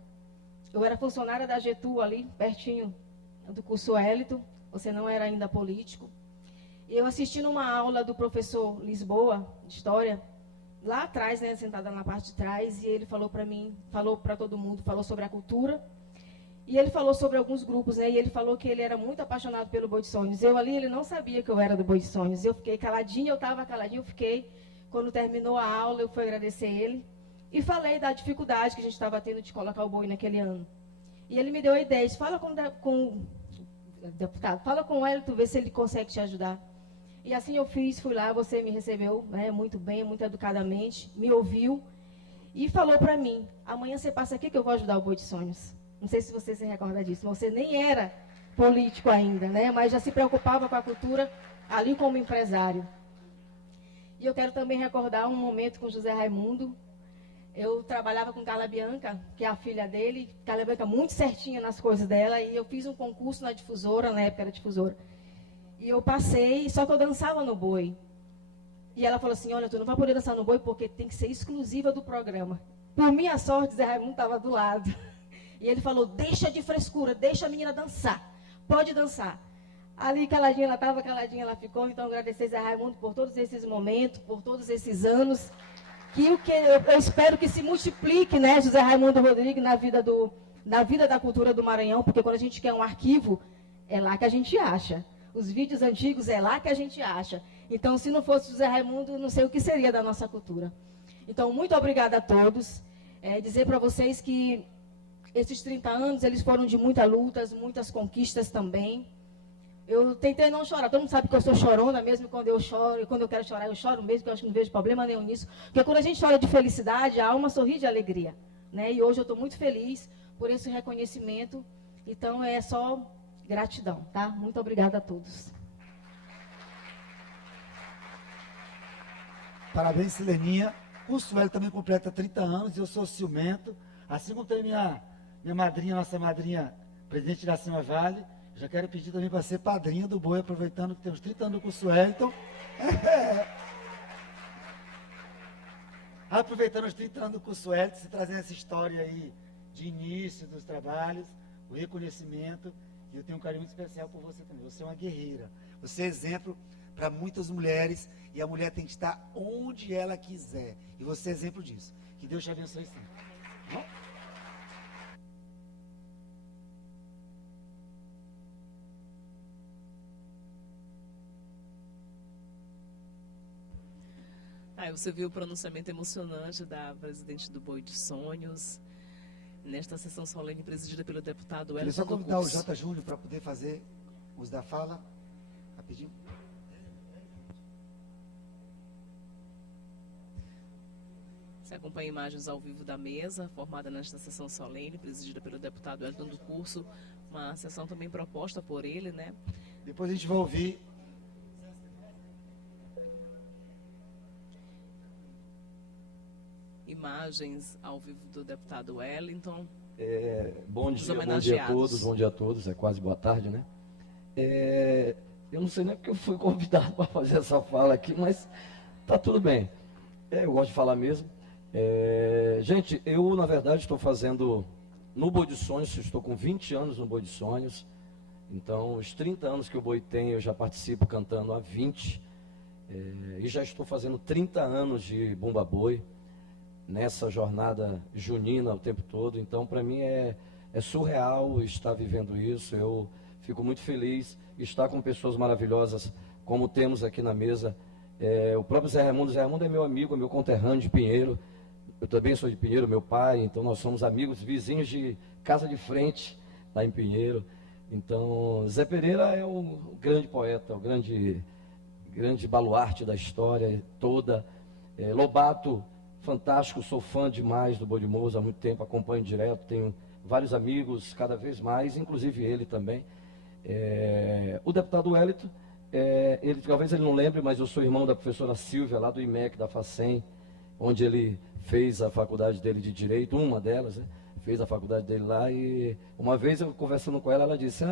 Eu era funcionária da Getú ali, pertinho do curso Wellington. Você não era ainda político. E eu assisti numa aula do professor Lisboa, de História, lá atrás, né, sentada na parte de trás, e ele falou para mim, falou para todo mundo, falou sobre a cultura. E ele falou sobre alguns grupos, né? E ele falou que ele era muito apaixonado pelo Boi de Sonhos. Eu ali, ele não sabia que eu era do Boi de Sonhos. Eu fiquei caladinha, eu estava caladinha, eu fiquei. Quando terminou a aula, eu fui agradecer ele. E falei da dificuldade que a gente estava tendo de colocar o boi naquele ano. E ele me deu a ideia, disse, fala com o deputado, fala com o Wellington, vê se ele consegue te ajudar. E assim eu fiz, fui lá, você me recebeu, né, muito bem, muito educadamente, me ouviu e falou para mim, amanhã você passa aqui que eu vou ajudar o Boi de Sonhos. Não sei se você se recorda disso. Você nem era político ainda, né? Mas já se preocupava com a cultura ali como empresário. E eu quero também recordar um momento com José Raimundo. Eu trabalhava com Carla Bianca, que é a filha dele. Carla Bianca muito certinha nas coisas dela. E eu fiz um concurso na difusora, na época era difusora. E eu passei, só que eu dançava no boi. E ela falou assim, olha, tu não vai poder dançar no boi porque tem que ser exclusiva do programa. Por minha sorte, Zé Raimundo estava do lado. E ele falou, deixa de frescura, deixa a menina dançar, pode dançar. Ali caladinha, ela estava caladinha, ela ficou. Então, agradecer Zé Raimundo por todos esses momentos, por todos esses anos. Eu espero que se multiplique, né, José Raimundo Rodrigues, na vida da cultura do Maranhão, porque quando a gente quer um arquivo, é lá que a gente acha. Os vídeos antigos é lá que a gente acha. Então, se não fosse José Raimundo, não sei o que seria da nossa cultura. Então, muito obrigada a todos. Dizer para vocês que esses 30 anos, eles foram de muitas lutas, muitas conquistas também. Eu tentei não chorar. Todo mundo sabe que eu sou chorona, mesmo quando eu choro. E quando eu quero chorar, eu choro mesmo, porque eu acho que não vejo problema nenhum nisso. Porque quando a gente chora de felicidade, a alma sorri de alegria, né? E hoje eu estou muito feliz por esse reconhecimento. Então, é só gratidão, tá? Muito obrigada a todos. Parabéns, Sileninha. O Sueli também completa 30 anos e eu sou ciumento. Assim como tem minha madrinha, nossa madrinha, presidente da Iracema Vale, já quero pedir também para ser padrinho do boi, aproveitando que temos 30 anos com o Suelton. Aproveitando os 30 anos com o Suelton, se trazendo essa história aí de início dos trabalhos, o reconhecimento, e eu tenho um carinho muito especial por você também. Você é uma guerreira, você é exemplo para muitas mulheres, e a mulher tem que estar onde ela quiser, e você é exemplo disso. Que Deus te abençoe sempre. Bom? Você viu o pronunciamento emocionante da presidente do Boi de Sonhos, nesta sessão solene presidida pelo deputado Queria Wellington só do convidar o Curso. J. Júnior para poder fazer uso da fala, rapidinho. Você acompanha imagens ao vivo da mesa, formada nesta sessão solene, presidida pelo deputado Wellington do Curso, uma sessão também proposta por ele, né? Depois a gente vai ouvir imagens ao vivo do deputado Wellington. Bom Os dia a homenageados. bom dia a todos, é quase boa tarde, né? Eu não sei nem porque eu fui convidado para fazer essa fala aqui, mas tá tudo bem. Eu gosto de falar mesmo. Gente, eu na verdade estou fazendo no Boi de Sonhos, estou com 20 anos no Boi de Sonhos, então os 30 anos que o Boi tem eu já participo cantando há 20, e já estou fazendo 30 anos de Bumba Boi, nessa jornada junina o tempo todo, então para mim é surreal estar vivendo isso. Eu fico muito feliz de estar com pessoas maravilhosas como temos aqui na mesa. O próprio Zé Raimundo é meu amigo, é meu conterrâneo de Pinheiro, eu também sou de Pinheiro, meu pai, então nós somos amigos, vizinhos de casa de frente lá em Pinheiro. Então Zé Pereira é um grande poeta, o grande baluarte da história toda. Lobato, fantástico, sou fã demais do Boi de Moço há muito tempo, acompanho direto, tenho vários amigos, cada vez mais, inclusive ele também. O deputado Wellington, talvez ele não lembre, mas eu sou irmão da professora Silvia, lá do IMEC, da FACEM, onde ele fez a faculdade dele de Direito, uma delas, né? Fez a faculdade dele lá, e uma vez eu conversando com ela, ela disse,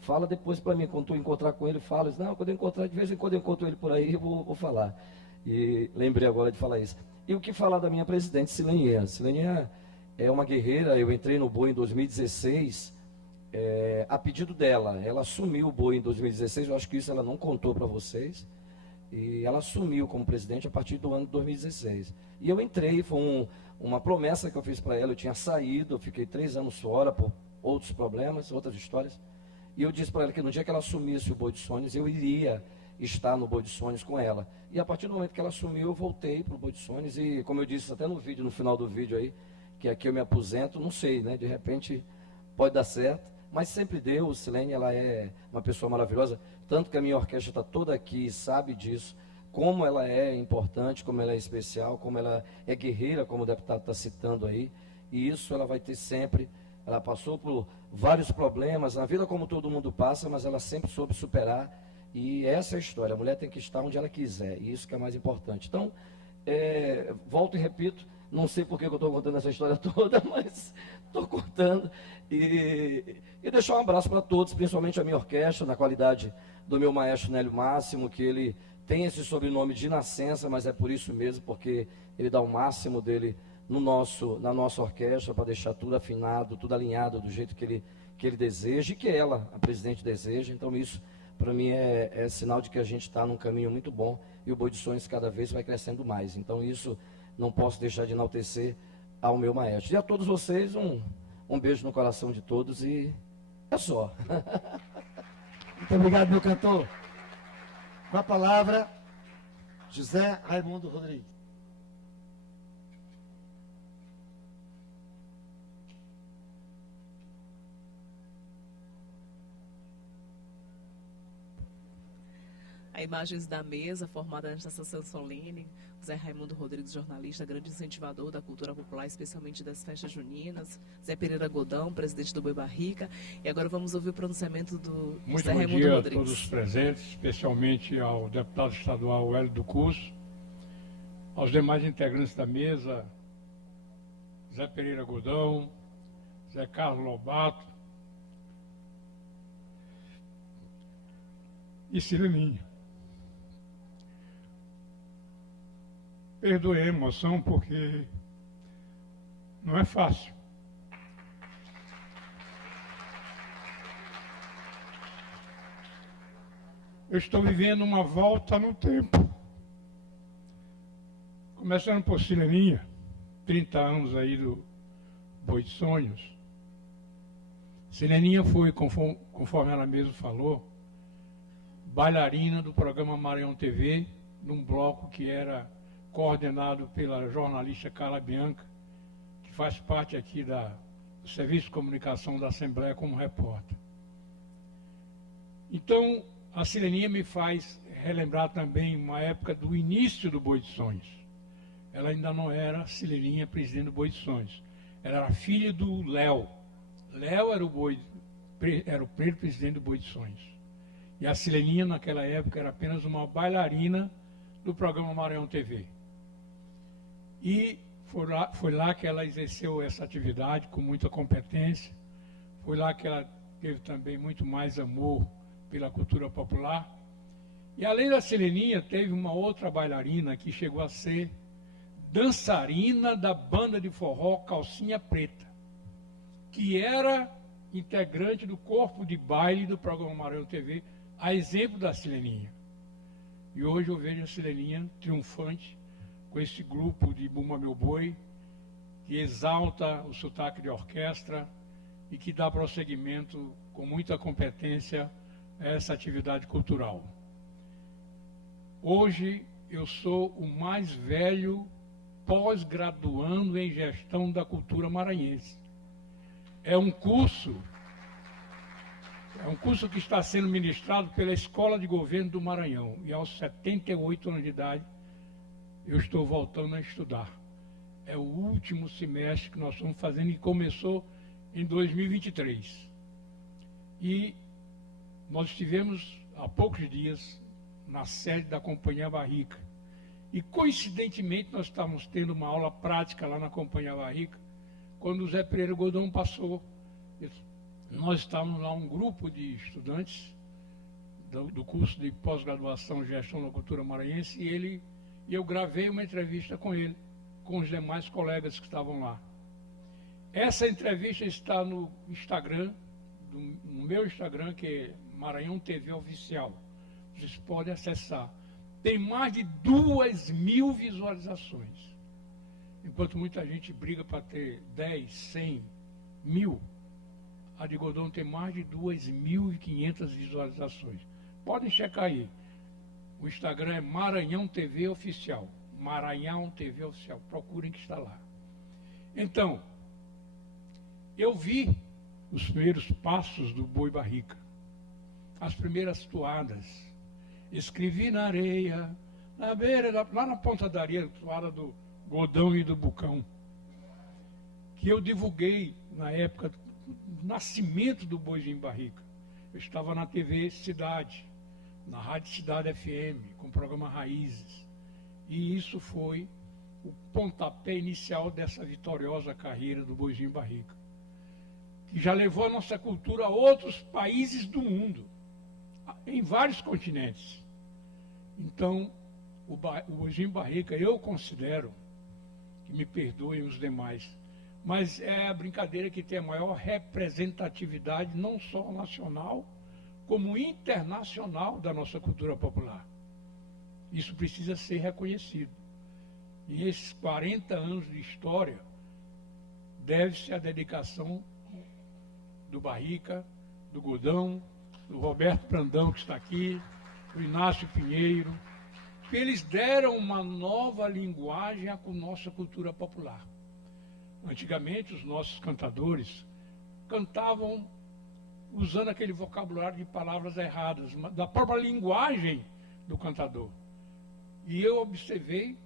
fala depois para mim, quando tu encontrar com ele, fala. Eu disse, não, quando eu encontrar, de vez em quando eu encontro ele por aí, eu vou falar. E lembrei agora de falar isso. E o que falar da minha presidente, Silenia? Silenia é uma guerreira. Eu entrei no Boi em 2016, a pedido dela. Ela assumiu o Boi em 2016, eu acho que isso ela não contou para vocês. E ela assumiu como presidente a partir do ano de 2016. E eu entrei, foi uma promessa que eu fiz para ela. Eu tinha saído, eu fiquei 3 anos fora por outros problemas, outras histórias. E eu disse para ela que no dia que ela assumisse o Boi de Sonhos, eu iria estar no Boi de Sonhos com ela. E a partir do momento que ela assumiu, eu voltei para o Boi de Sonhos. E como eu disse até no vídeo, no final do vídeo aí, que aqui eu me aposento, não sei, né? De repente pode dar certo, mas sempre deu. Silene, ela é uma pessoa maravilhosa, tanto que a minha orquestra está toda aqui, sabe disso, como ela é importante, como ela é especial, como ela é guerreira, como o deputado está citando aí. E isso ela vai ter sempre. Ela passou por vários problemas na vida, como todo mundo passa, mas ela sempre soube superar. E essa é a história. A mulher tem que estar onde ela quiser, e isso que é mais importante. Então, volto e repito, não sei por que eu estou contando essa história toda, mas estou contando. E deixar um abraço para todos, principalmente a minha orquestra, na qualidade do meu maestro Nélio Máximo, que ele tem esse sobrenome de nascença, mas é por isso mesmo, porque ele dá o máximo dele na nossa orquestra, para deixar tudo afinado, tudo alinhado do jeito que ele deseja e que ela, a presidente, deseja. Então isso, para mim, é sinal de que a gente está num caminho muito bom e o Boi de Sonhos cada vez vai crescendo mais. Então isso não posso deixar de enaltecer ao meu maestro. E a todos vocês, um beijo no coração de todos e é só. Muito obrigado, meu cantor. Com a palavra, José Raimundo Rodrigues. Há imagens da mesa formada nesta sessão solene. Zé Raimundo Rodrigues, jornalista, grande incentivador da cultura popular, especialmente das festas juninas. Zé Pereira Godão, presidente do Boi Barrica. E agora vamos ouvir o pronunciamento do Zé Raimundo Rodrigues. Muito bom dia a todos os presentes, especialmente ao deputado estadual Wellington do Curso, aos demais integrantes da mesa, Zé Pereira Godão, Zé Carlos Lobato e Sileninha. Perdoe a emoção, porque não é fácil. Eu estou vivendo uma volta no tempo. Começando por Sileninha, 30 anos aí do Boi de Sonhos. Sileninha foi, conforme ela mesma falou, bailarina do programa Maranhão TV, num bloco que era coordenado pela jornalista Carla Bianca, que faz parte aqui da Serviço de Comunicação da Assembleia como repórter. Então, a Sileninha me faz relembrar também uma época do início do Boi de Sonhos. Ela ainda não era Sileninha, presidente do Boi de Sonhos. Ela era filha do Léo. Léo era o primeiro presidente do Boi de Sonhos. E a Sileninha, naquela época, era apenas uma bailarina do programa Maranhão TV. E foi lá que ela exerceu essa atividade com muita competência. Foi lá que ela teve também muito mais amor pela cultura popular. E além da Sileninha, teve uma outra bailarina que chegou a ser dançarina da banda de forró Calcinha Preta, que era integrante do corpo de baile do programa Maranhão TV, a exemplo da Sileninha. E hoje eu vejo a Sileninha triunfante com esse grupo de Bumba Meu Boi, que exalta o sotaque de orquestra e que dá prosseguimento com muita competência a essa atividade cultural. Hoje eu sou o mais velho pós-graduando em gestão da cultura maranhense. É um curso que está sendo ministrado pela Escola de Governo do Maranhão. E aos 78 anos de idade, eu estou voltando a estudar. É o último semestre que nós estamos fazendo e começou em 2023. E nós estivemos há poucos dias na sede da Companhia Barrica. E, coincidentemente, nós estávamos tendo uma aula prática lá na Companhia Barrica, quando o Zé Pereira Godão passou. Nós estávamos lá, um grupo de estudantes do curso de pós-graduação em Gestão da Cultura Maranhense, e eu gravei uma entrevista com ele, com os demais colegas que estavam lá. Essa entrevista está no Instagram, no meu Instagram, que é Maranhão TV Oficial. Vocês podem acessar. Tem mais de 2.000 visualizações. Enquanto muita gente briga para ter 10, 100, 1.000, a de Godão tem mais de 2.500 visualizações. Podem checar aí. O Instagram é Maranhão TV Oficial. Maranhão TV Oficial. Procurem que está lá. Então, eu vi os primeiros passos do Boi Barrica. As primeiras toadas. Escrevi na areia, na beira, lá na ponta da areia, toada do Godão e do Bucão, que eu divulguei na época do nascimento do Boizinho Barrica. Eu estava na TV Cidade, na Rádio Cidade FM, com o programa Raízes. E isso foi o pontapé inicial dessa vitoriosa carreira do Boizinho Barrica, que já levou a nossa cultura a outros países do mundo, em vários continentes. Então, o Boizinho Barrica, eu considero, que me perdoem os demais, mas é a brincadeira que tem a maior representatividade, não só nacional, como internacional da nossa cultura popular. Isso precisa ser reconhecido. E esses 40 anos de história deve-se à dedicação do Barrica, do Godão, do Roberto Brandão, que está aqui, do Inácio Pinheiro, que eles deram uma nova linguagem à nossa cultura popular. Antigamente, os nossos cantadores cantavam usando aquele vocabulário de palavras erradas, da própria linguagem do cantador. E eu observei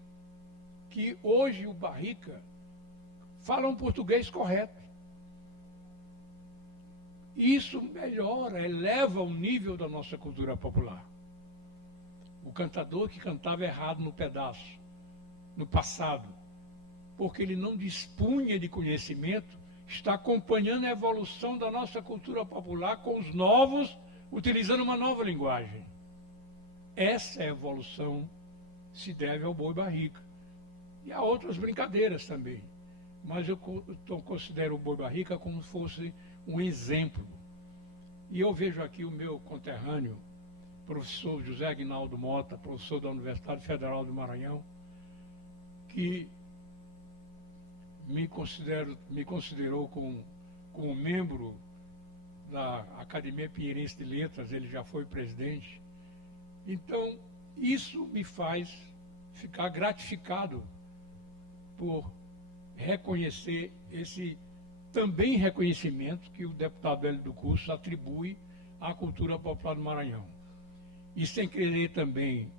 que hoje o Barrica fala um português correto. Isso melhora, eleva o nível da nossa cultura popular. O cantador que cantava errado no pedaço, no passado, porque ele não dispunha de conhecimento, está acompanhando a evolução da nossa cultura popular com os novos, utilizando uma nova linguagem. Essa evolução se deve ao Boi Barrica. E a outras brincadeiras também. Mas eu considero o Boi Barrica como se fosse um exemplo. E eu vejo aqui o meu conterrâneo, professor José Aguinaldo Mota, professor da Universidade Federal do Maranhão, que me considerou como membro da Academia Pinheirense de Letras, ele já foi presidente. Então, isso me faz ficar gratificado por reconhecer esse também reconhecimento que o deputado Hélio do Curso atribui à cultura popular do Maranhão. E sem querer também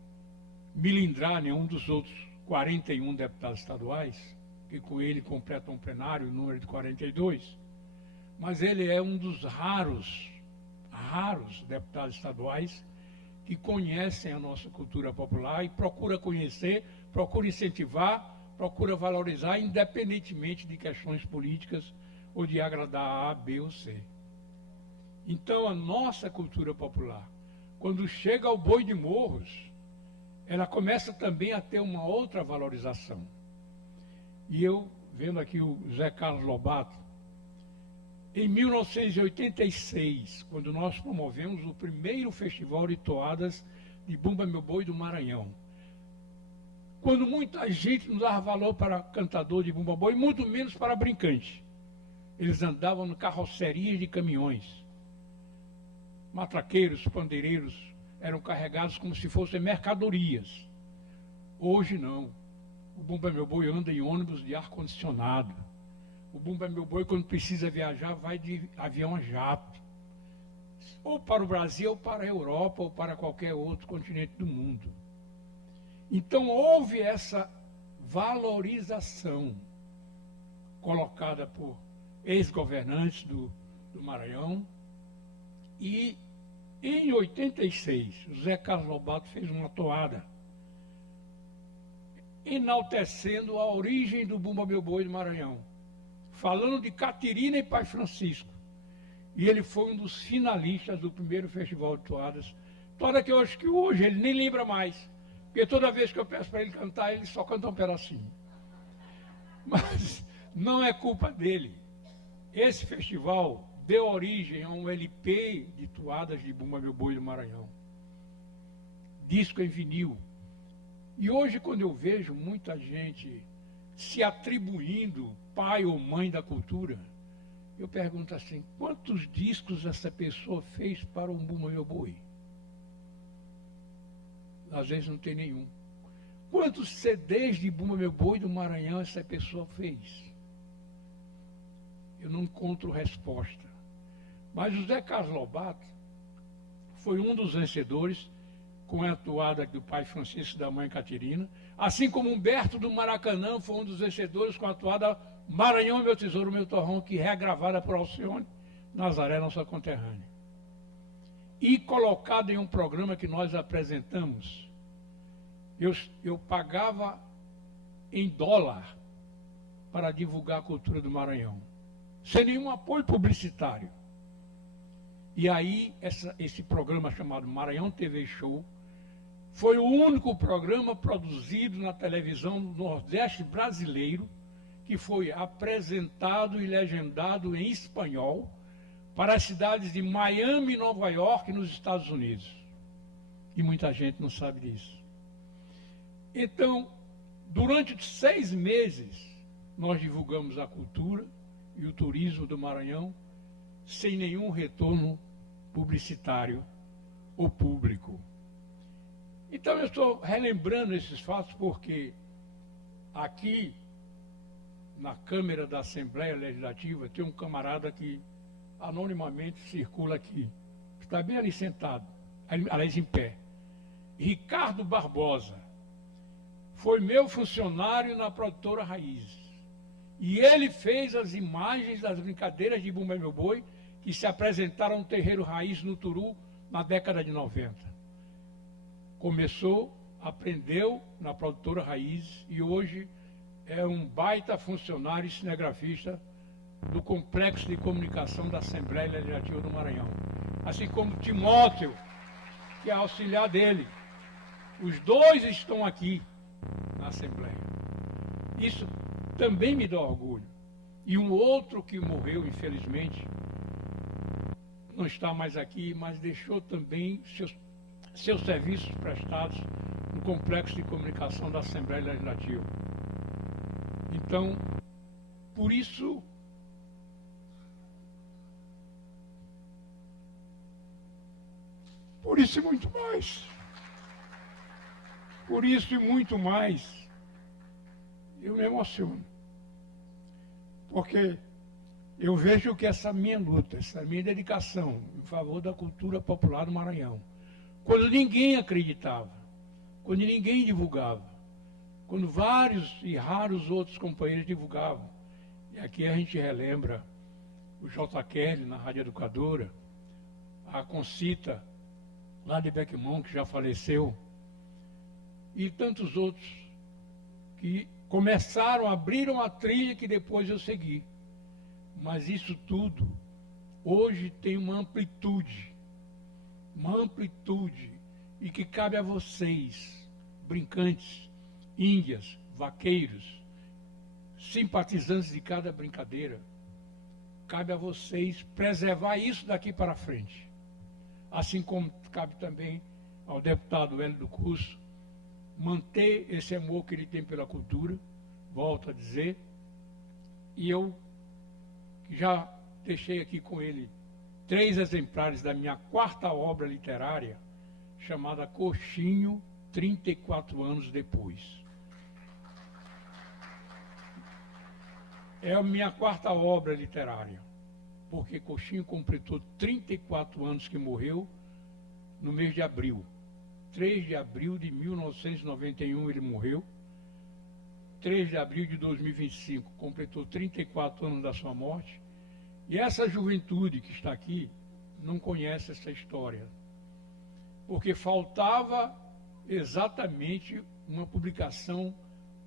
milindrar nenhum dos outros 41 deputados estaduais, que com ele completam um plenário, o número de 42, mas ele é um dos raros deputados estaduais que conhecem a nossa cultura popular e procura conhecer, procura incentivar, procura valorizar, independentemente de questões políticas ou de agradar A, B ou C. Então, a nossa cultura popular, quando chega ao Boi de Morros, ela começa também a ter uma outra valorização. E eu, vendo aqui o Zé Carlos Lobato, em 1986, quando nós promovemos o primeiro festival de toadas de Bumba Meu Boi do Maranhão, quando muita gente não dava valor para cantador de Bumba Boi, muito menos para brincante. Eles andavam em carrocerias de caminhões. Matraqueiros, pandeireiros eram carregados como se fossem mercadorias. Hoje não. O Bumba Meu Boi anda em ônibus de ar-condicionado. O Bumba Meu Boi, quando precisa viajar, vai de avião a jato. Ou para o Brasil, ou para a Europa, ou para qualquer outro continente do mundo. Então, houve essa valorização colocada por ex-governantes do Maranhão. E, em 86, o Zé Carlos Lobato fez uma toada enaltecendo a origem do Bumba Meu Boi do Maranhão, falando de Catirina e Pai Francisco. E ele foi um dos finalistas do primeiro festival de toadas. Toada que eu acho que hoje ele nem lembra mais, porque toda vez que eu peço para ele cantar, ele só canta um pedacinho. Mas não é culpa dele. Esse festival deu origem a um LP de toadas de Bumba Meu Boi do Maranhão. Disco em vinil. E hoje, quando eu vejo muita gente se atribuindo pai ou mãe da cultura, eu pergunto assim, quantos discos essa pessoa fez para o Bumba Meu Boi? Às vezes não tem nenhum. Quantos CDs de Bumba Meu Boi do Maranhão essa pessoa fez? Eu não encontro resposta. Mas o Zé Carlos Lobato foi um dos vencedores com a toada do pai Francisco e da mãe Catirina, assim como Humberto do Maracanã foi um dos vencedores com a toada Maranhão, Meu Tesouro, Meu Torrão, que é regravada por Alcione Nazaré, nossa conterrânea. E colocada em um programa que nós apresentamos, eu pagava em dólar para divulgar a cultura do Maranhão, sem nenhum apoio publicitário. E aí, esse programa chamado Maranhão TV Show foi o único programa produzido na televisão do Nordeste brasileiro que foi apresentado e legendado em espanhol para as cidades de Miami e Nova York, nos Estados Unidos. E muita gente não sabe disso. Então, durante 6 meses, nós divulgamos a cultura e o turismo do Maranhão sem nenhum retorno publicitário ou público. Então eu estou relembrando esses fatos porque aqui na Câmara da Assembleia Legislativa tem um camarada que anonimamente circula aqui, que está bem ali sentado, aliás em pé. Ricardo Barbosa foi meu funcionário na produtora Raiz. E ele fez as imagens das brincadeiras de Bumba Meu Boi que se apresentaram no Terreiro Raiz no Turu na década de 90. Começou, aprendeu na produtora Raiz e hoje é um baita funcionário e cinegrafista do Complexo de Comunicação da Assembleia Legislativa do Maranhão. Assim como Timóteo, que é auxiliar dele. Os dois estão aqui na Assembleia. Isso também me dá orgulho. E um outro que morreu, infelizmente, não está mais aqui, mas deixou também seus serviços prestados no Complexo de Comunicação da Assembleia Legislativa. Então, por isso, e muito mais. Por isso e muito mais, eu me emociono. Porque eu vejo que essa minha luta, essa minha dedicação em favor da cultura popular do Maranhão, quando ninguém acreditava, quando ninguém divulgava, quando vários e raros outros companheiros divulgavam, e aqui a gente relembra o J. Kelly na Rádio Educadora, a Concita, lá de Beckmont, que já faleceu, e tantos outros que começaram, abriram a trilha que depois eu segui. Mas isso tudo, hoje tem uma amplitude, e que cabe a vocês, brincantes, índias, vaqueiros, simpatizantes de cada brincadeira, cabe a vocês preservar isso daqui para frente. Assim como cabe também ao deputado Hélio do Curso manter esse amor que ele tem pela cultura, volto a dizer, e eu já deixei aqui com ele 3 exemplares da minha 4ª obra literária, chamada Coxinho, 34 anos depois. É a minha 4ª obra literária, porque Coxinho completou 34 anos que morreu no mês de abril. 3 de abril de 1991 ele morreu. 3 de abril de 2025 completou 34 anos da sua morte. E essa juventude que está aqui não conhece essa história, porque faltava exatamente uma publicação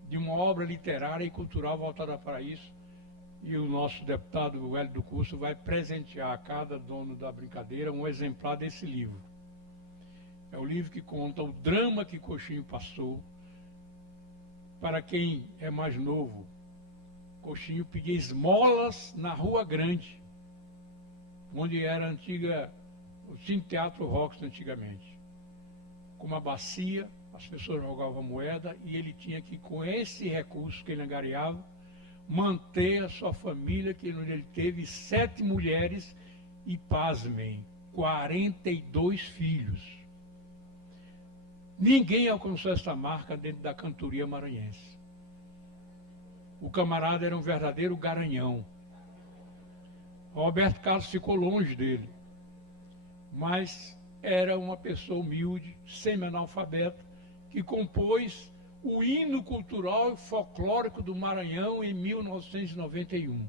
de uma obra literária e cultural voltada para isso. E o nosso deputado Hélio do Curso vai presentear a cada dono da brincadeira um exemplar desse livro. É o livro que conta o drama que Coxinho passou. Para quem é mais novo, Coxinho pedia esmolas na Rua Grande, onde era o Cine Teatro Rox antigamente. Com uma bacia, as pessoas jogavam moeda e ele tinha que, com esse recurso que ele angariava, manter a sua família, que ele teve 7 mulheres e, pasmem, 42 filhos. Ninguém alcançou essa marca dentro da cantoria maranhense. O camarada era um verdadeiro garanhão. Roberto Carlos ficou longe dele, mas era uma pessoa humilde, semi-analfabeta, que compôs o hino cultural e folclórico do Maranhão em 1991.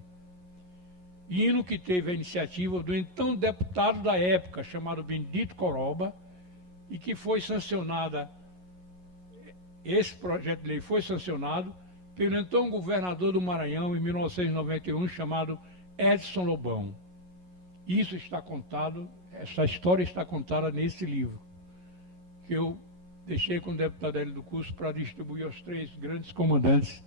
Hino que teve a iniciativa do então deputado da época, chamado Benedito Coroba, e que foi sancionada, esse projeto de lei foi sancionado pelo então governador do Maranhão em 1991, chamado Edson Lobão. Isso está contado, essa história está contada nesse livro, que eu deixei com o deputado Hélio do Curso para distribuir aos 3 grandes comandantes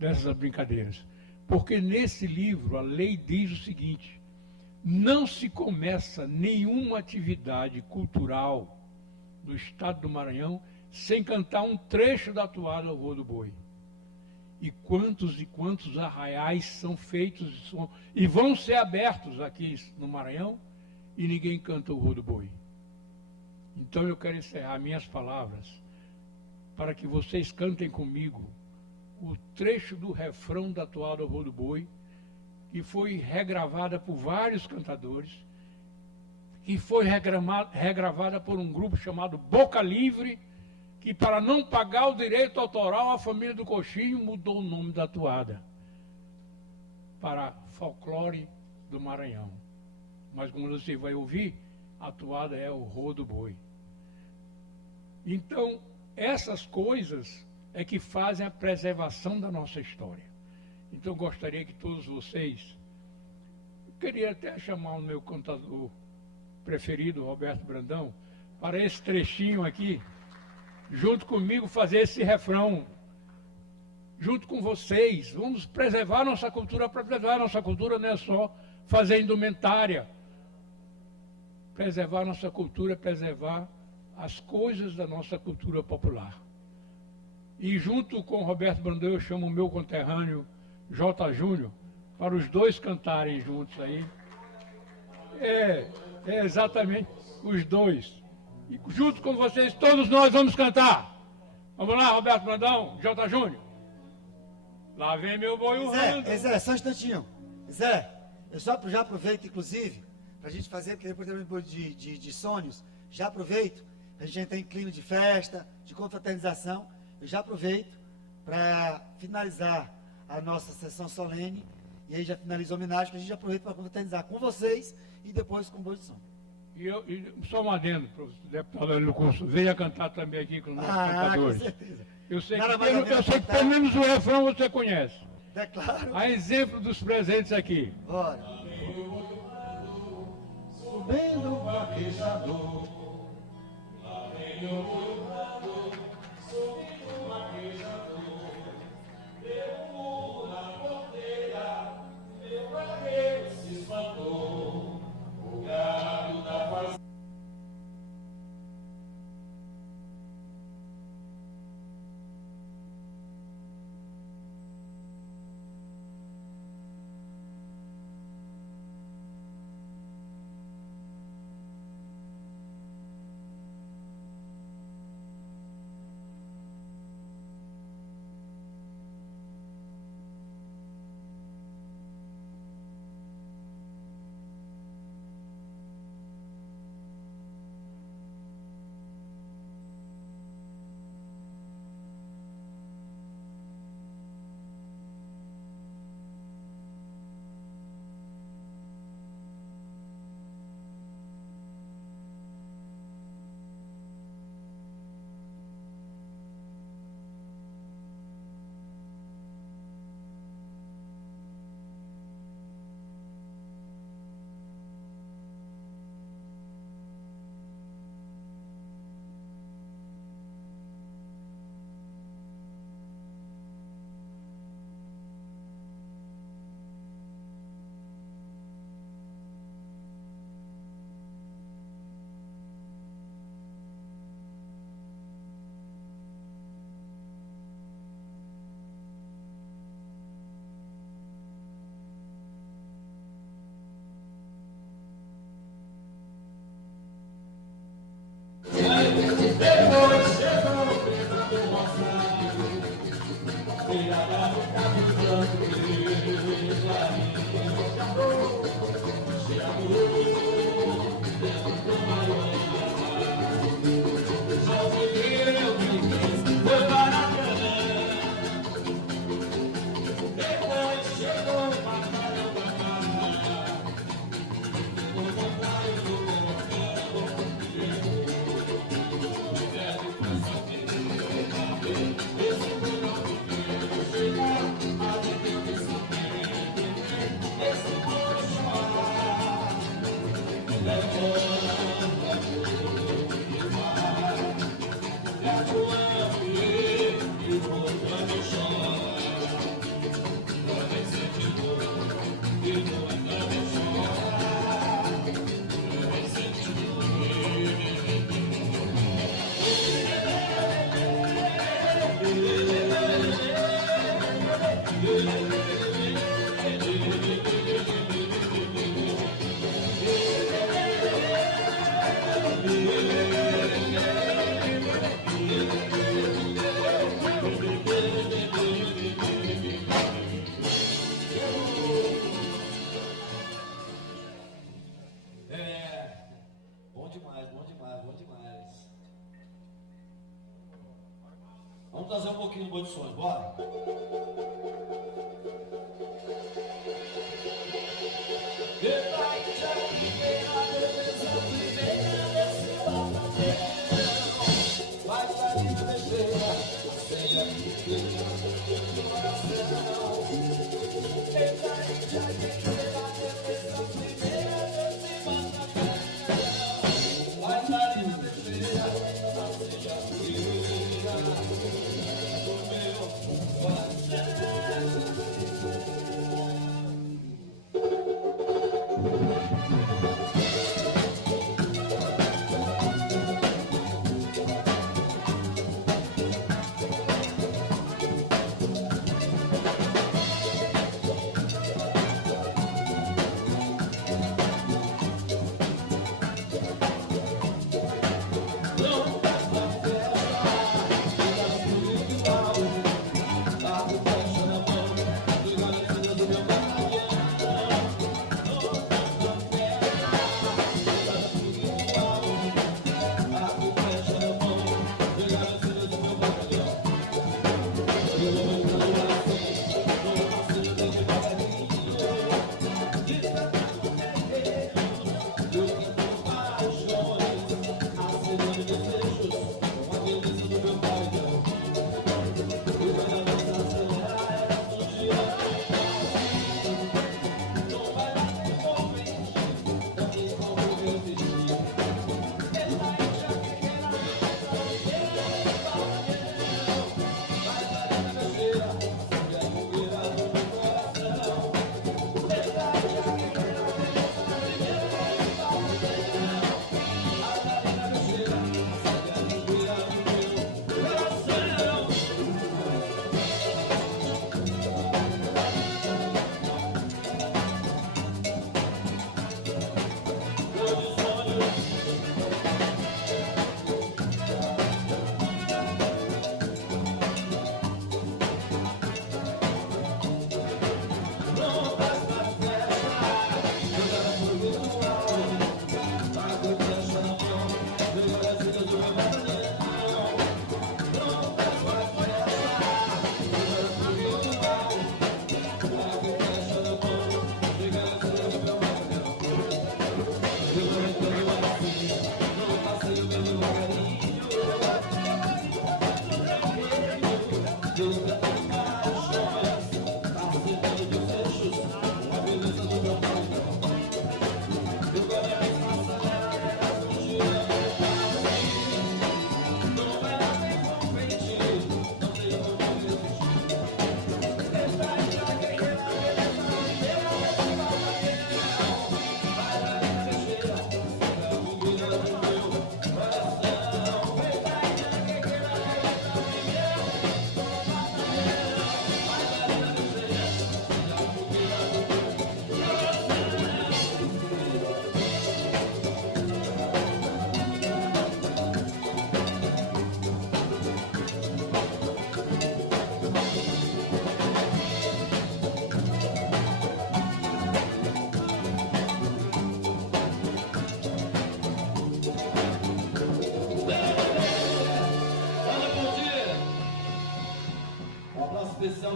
dessas brincadeiras. Porque nesse livro a lei diz o seguinte: não se começa nenhuma atividade cultural do estado do Maranhão sem cantar um trecho da toada ao Rô do Boi. E quantos arraiais são feitos e vão ser abertos aqui no Maranhão e ninguém canta o Rô do Boi. Então eu quero encerrar minhas palavras para que vocês cantem comigo o trecho do refrão da toada ao Rô do Boi, que foi regravada por vários cantadores, que foi regravada por um grupo chamado Boca Livre, que, para não pagar o direito autoral, a família do Coxinho mudou o nome da toada para Folclore do Maranhão. Mas, como você vai ouvir, a toada é o Rô do Boi. Então, essas coisas é que fazem a preservação da nossa história. Então, gostaria que todos vocês... Eu queria até chamar o meu cantador preferido, Roberto Brandão, para esse trechinho aqui, junto comigo, fazer esse refrão, junto com vocês. Vamos preservar nossa cultura. Para preservar nossa cultura não é só fazer indumentária. Preservar nossa cultura é preservar as coisas da nossa cultura popular. E junto com Roberto Brandão, eu chamo o meu conterrâneo, J. Júnior, para os 2 cantarem juntos aí. É exatamente os 2. E junto com vocês, todos nós vamos cantar. Vamos lá, Roberto Brandão, J. Júnior. Lá vem meu boi urrando. Zé, só um instantinho. Zé, Eu só já aproveito, inclusive, para a gente fazer, porque depois de sonhos, já aproveito, a gente entra em clima de festa, de confraternização, eu já aproveito para finalizar a nossa sessão solene, e aí já finaliza a homenagem, que a gente já aproveita para confraternizar com vocês e depois com o Boi de Som. E só um adendo para o deputado Hélio do Curso, venha cantar também aqui com os nossos cantadores. Com certeza. Eu sei que pelo menos o refrão você conhece. É claro. A exemplo dos presentes aqui. Bora. Subindo o vaquejador, lá vem o morador, subindo o vaquejador, deu um murro na porteira, meu vaqueiro se espantou, o gado da fazenda. Vamos trazer um pouquinho do Boi de Sonhos, bora? Vai,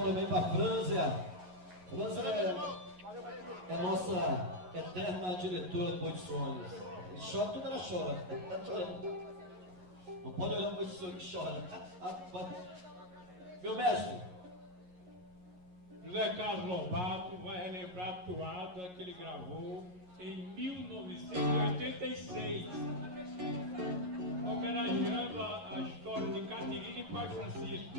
também para a Franzia. Franzia é nossa eterna diretora de Boi de Sonhos. Chora, tudo ela chora. Tá chorando. Não pode olhar para o sonho que chora. Meu mestre. José Carlos Lobato vai relembrar a toada que ele gravou em 1986, homenageando a história de Catirina e Pai Francisco.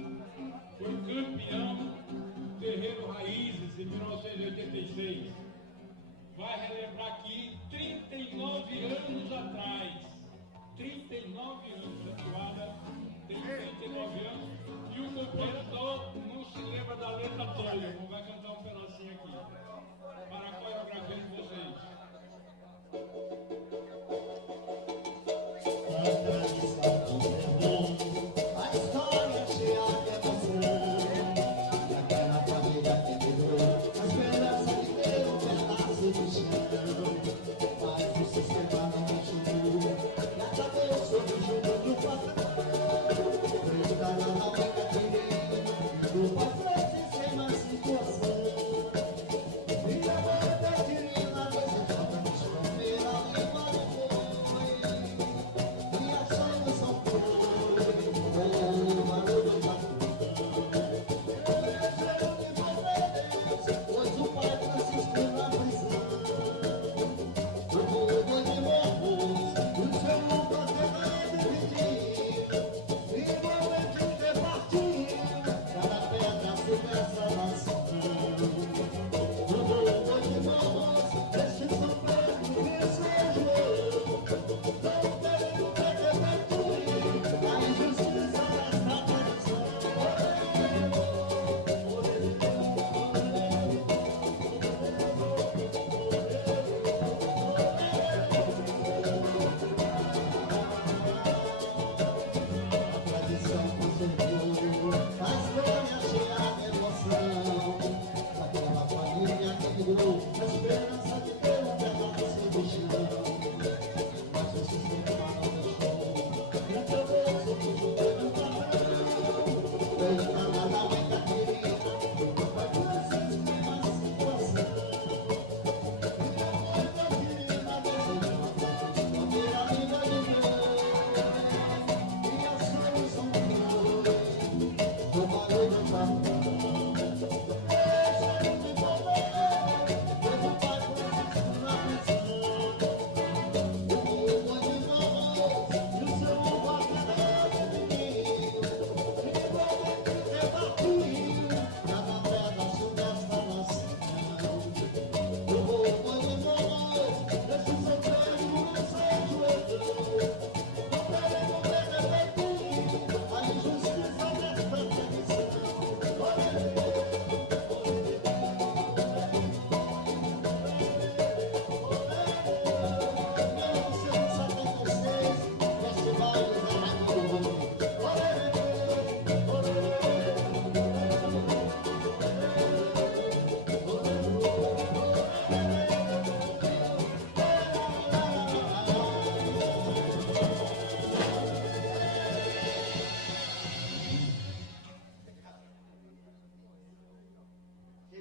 Foi campeão do Terreiro Raízes em 1986. Vai relembrar aqui 39 anos atrás. 39 anos, a toada tem 39 anos e o compositor não se lembra da letra toda. Não vai cantar um pedacinho aqui para a coreografia de vocês. A história cheia de emoção, daquela família que melhorou, a esperança de ter um pedaço de chão, mas o sistema não enxugou, e acabou sob o jugo do patrão, prestada na boca querida, do patrão sem mais situação, e a boca querida, você toca nos comer a língua do boi, e a solução foi. Pois o pai Francisco na prisão, o mundo de morros, o seu mundo até dividir, igualmente ter partido, cada pedra sobre essa nação. O mundo de morros, este São Pedro e São João, não querendo ter partido, a injustiça desta tradição. Tradição conservou a história cheia de emoção, daquela família que migrou na esperança de ter um pedaço de chão, mas o sistema não deixou, e acabou sob o jugo do patrão, deitada na boca querida, do pai Francisco em má situação, e a boca querida desejava comer a língua do boi, e a solução foi o barulho da mão. Deixa de me envolver, pois o pai Francisco na prisão, o mundo de morros, e o seu mundo apenas dividido, igualmente repartiu cada pedaço desta nação. O mundo de morros, esse São Pedro e São João, não queremos ver repetir a injustiça desta tradição.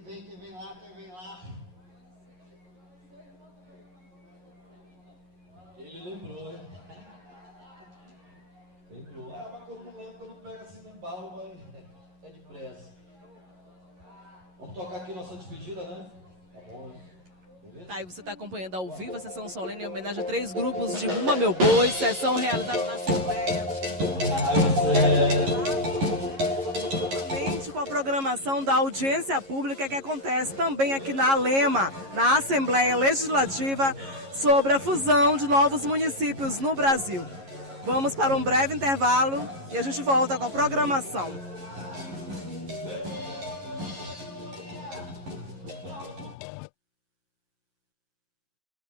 Quem vem lá, quem vem lá. Ele lembrou, né? Lembrou. Ah, mas eu não lembro, eu não pego assim no embalo, mas é depressa. Vamos tocar aqui nossa despedida, né? Tá bom, né? Tá, e você está acompanhando ao vivo a sessão solene em homenagem a 3 grupos de Bumba Meu Boi, sessão realizada na Assembleia. Com a programação da audiência pública que acontece também aqui na ALEMA, na Assembleia Legislativa, sobre a fusão de novos municípios no Brasil. Vamos para um breve intervalo e a gente volta com a programação.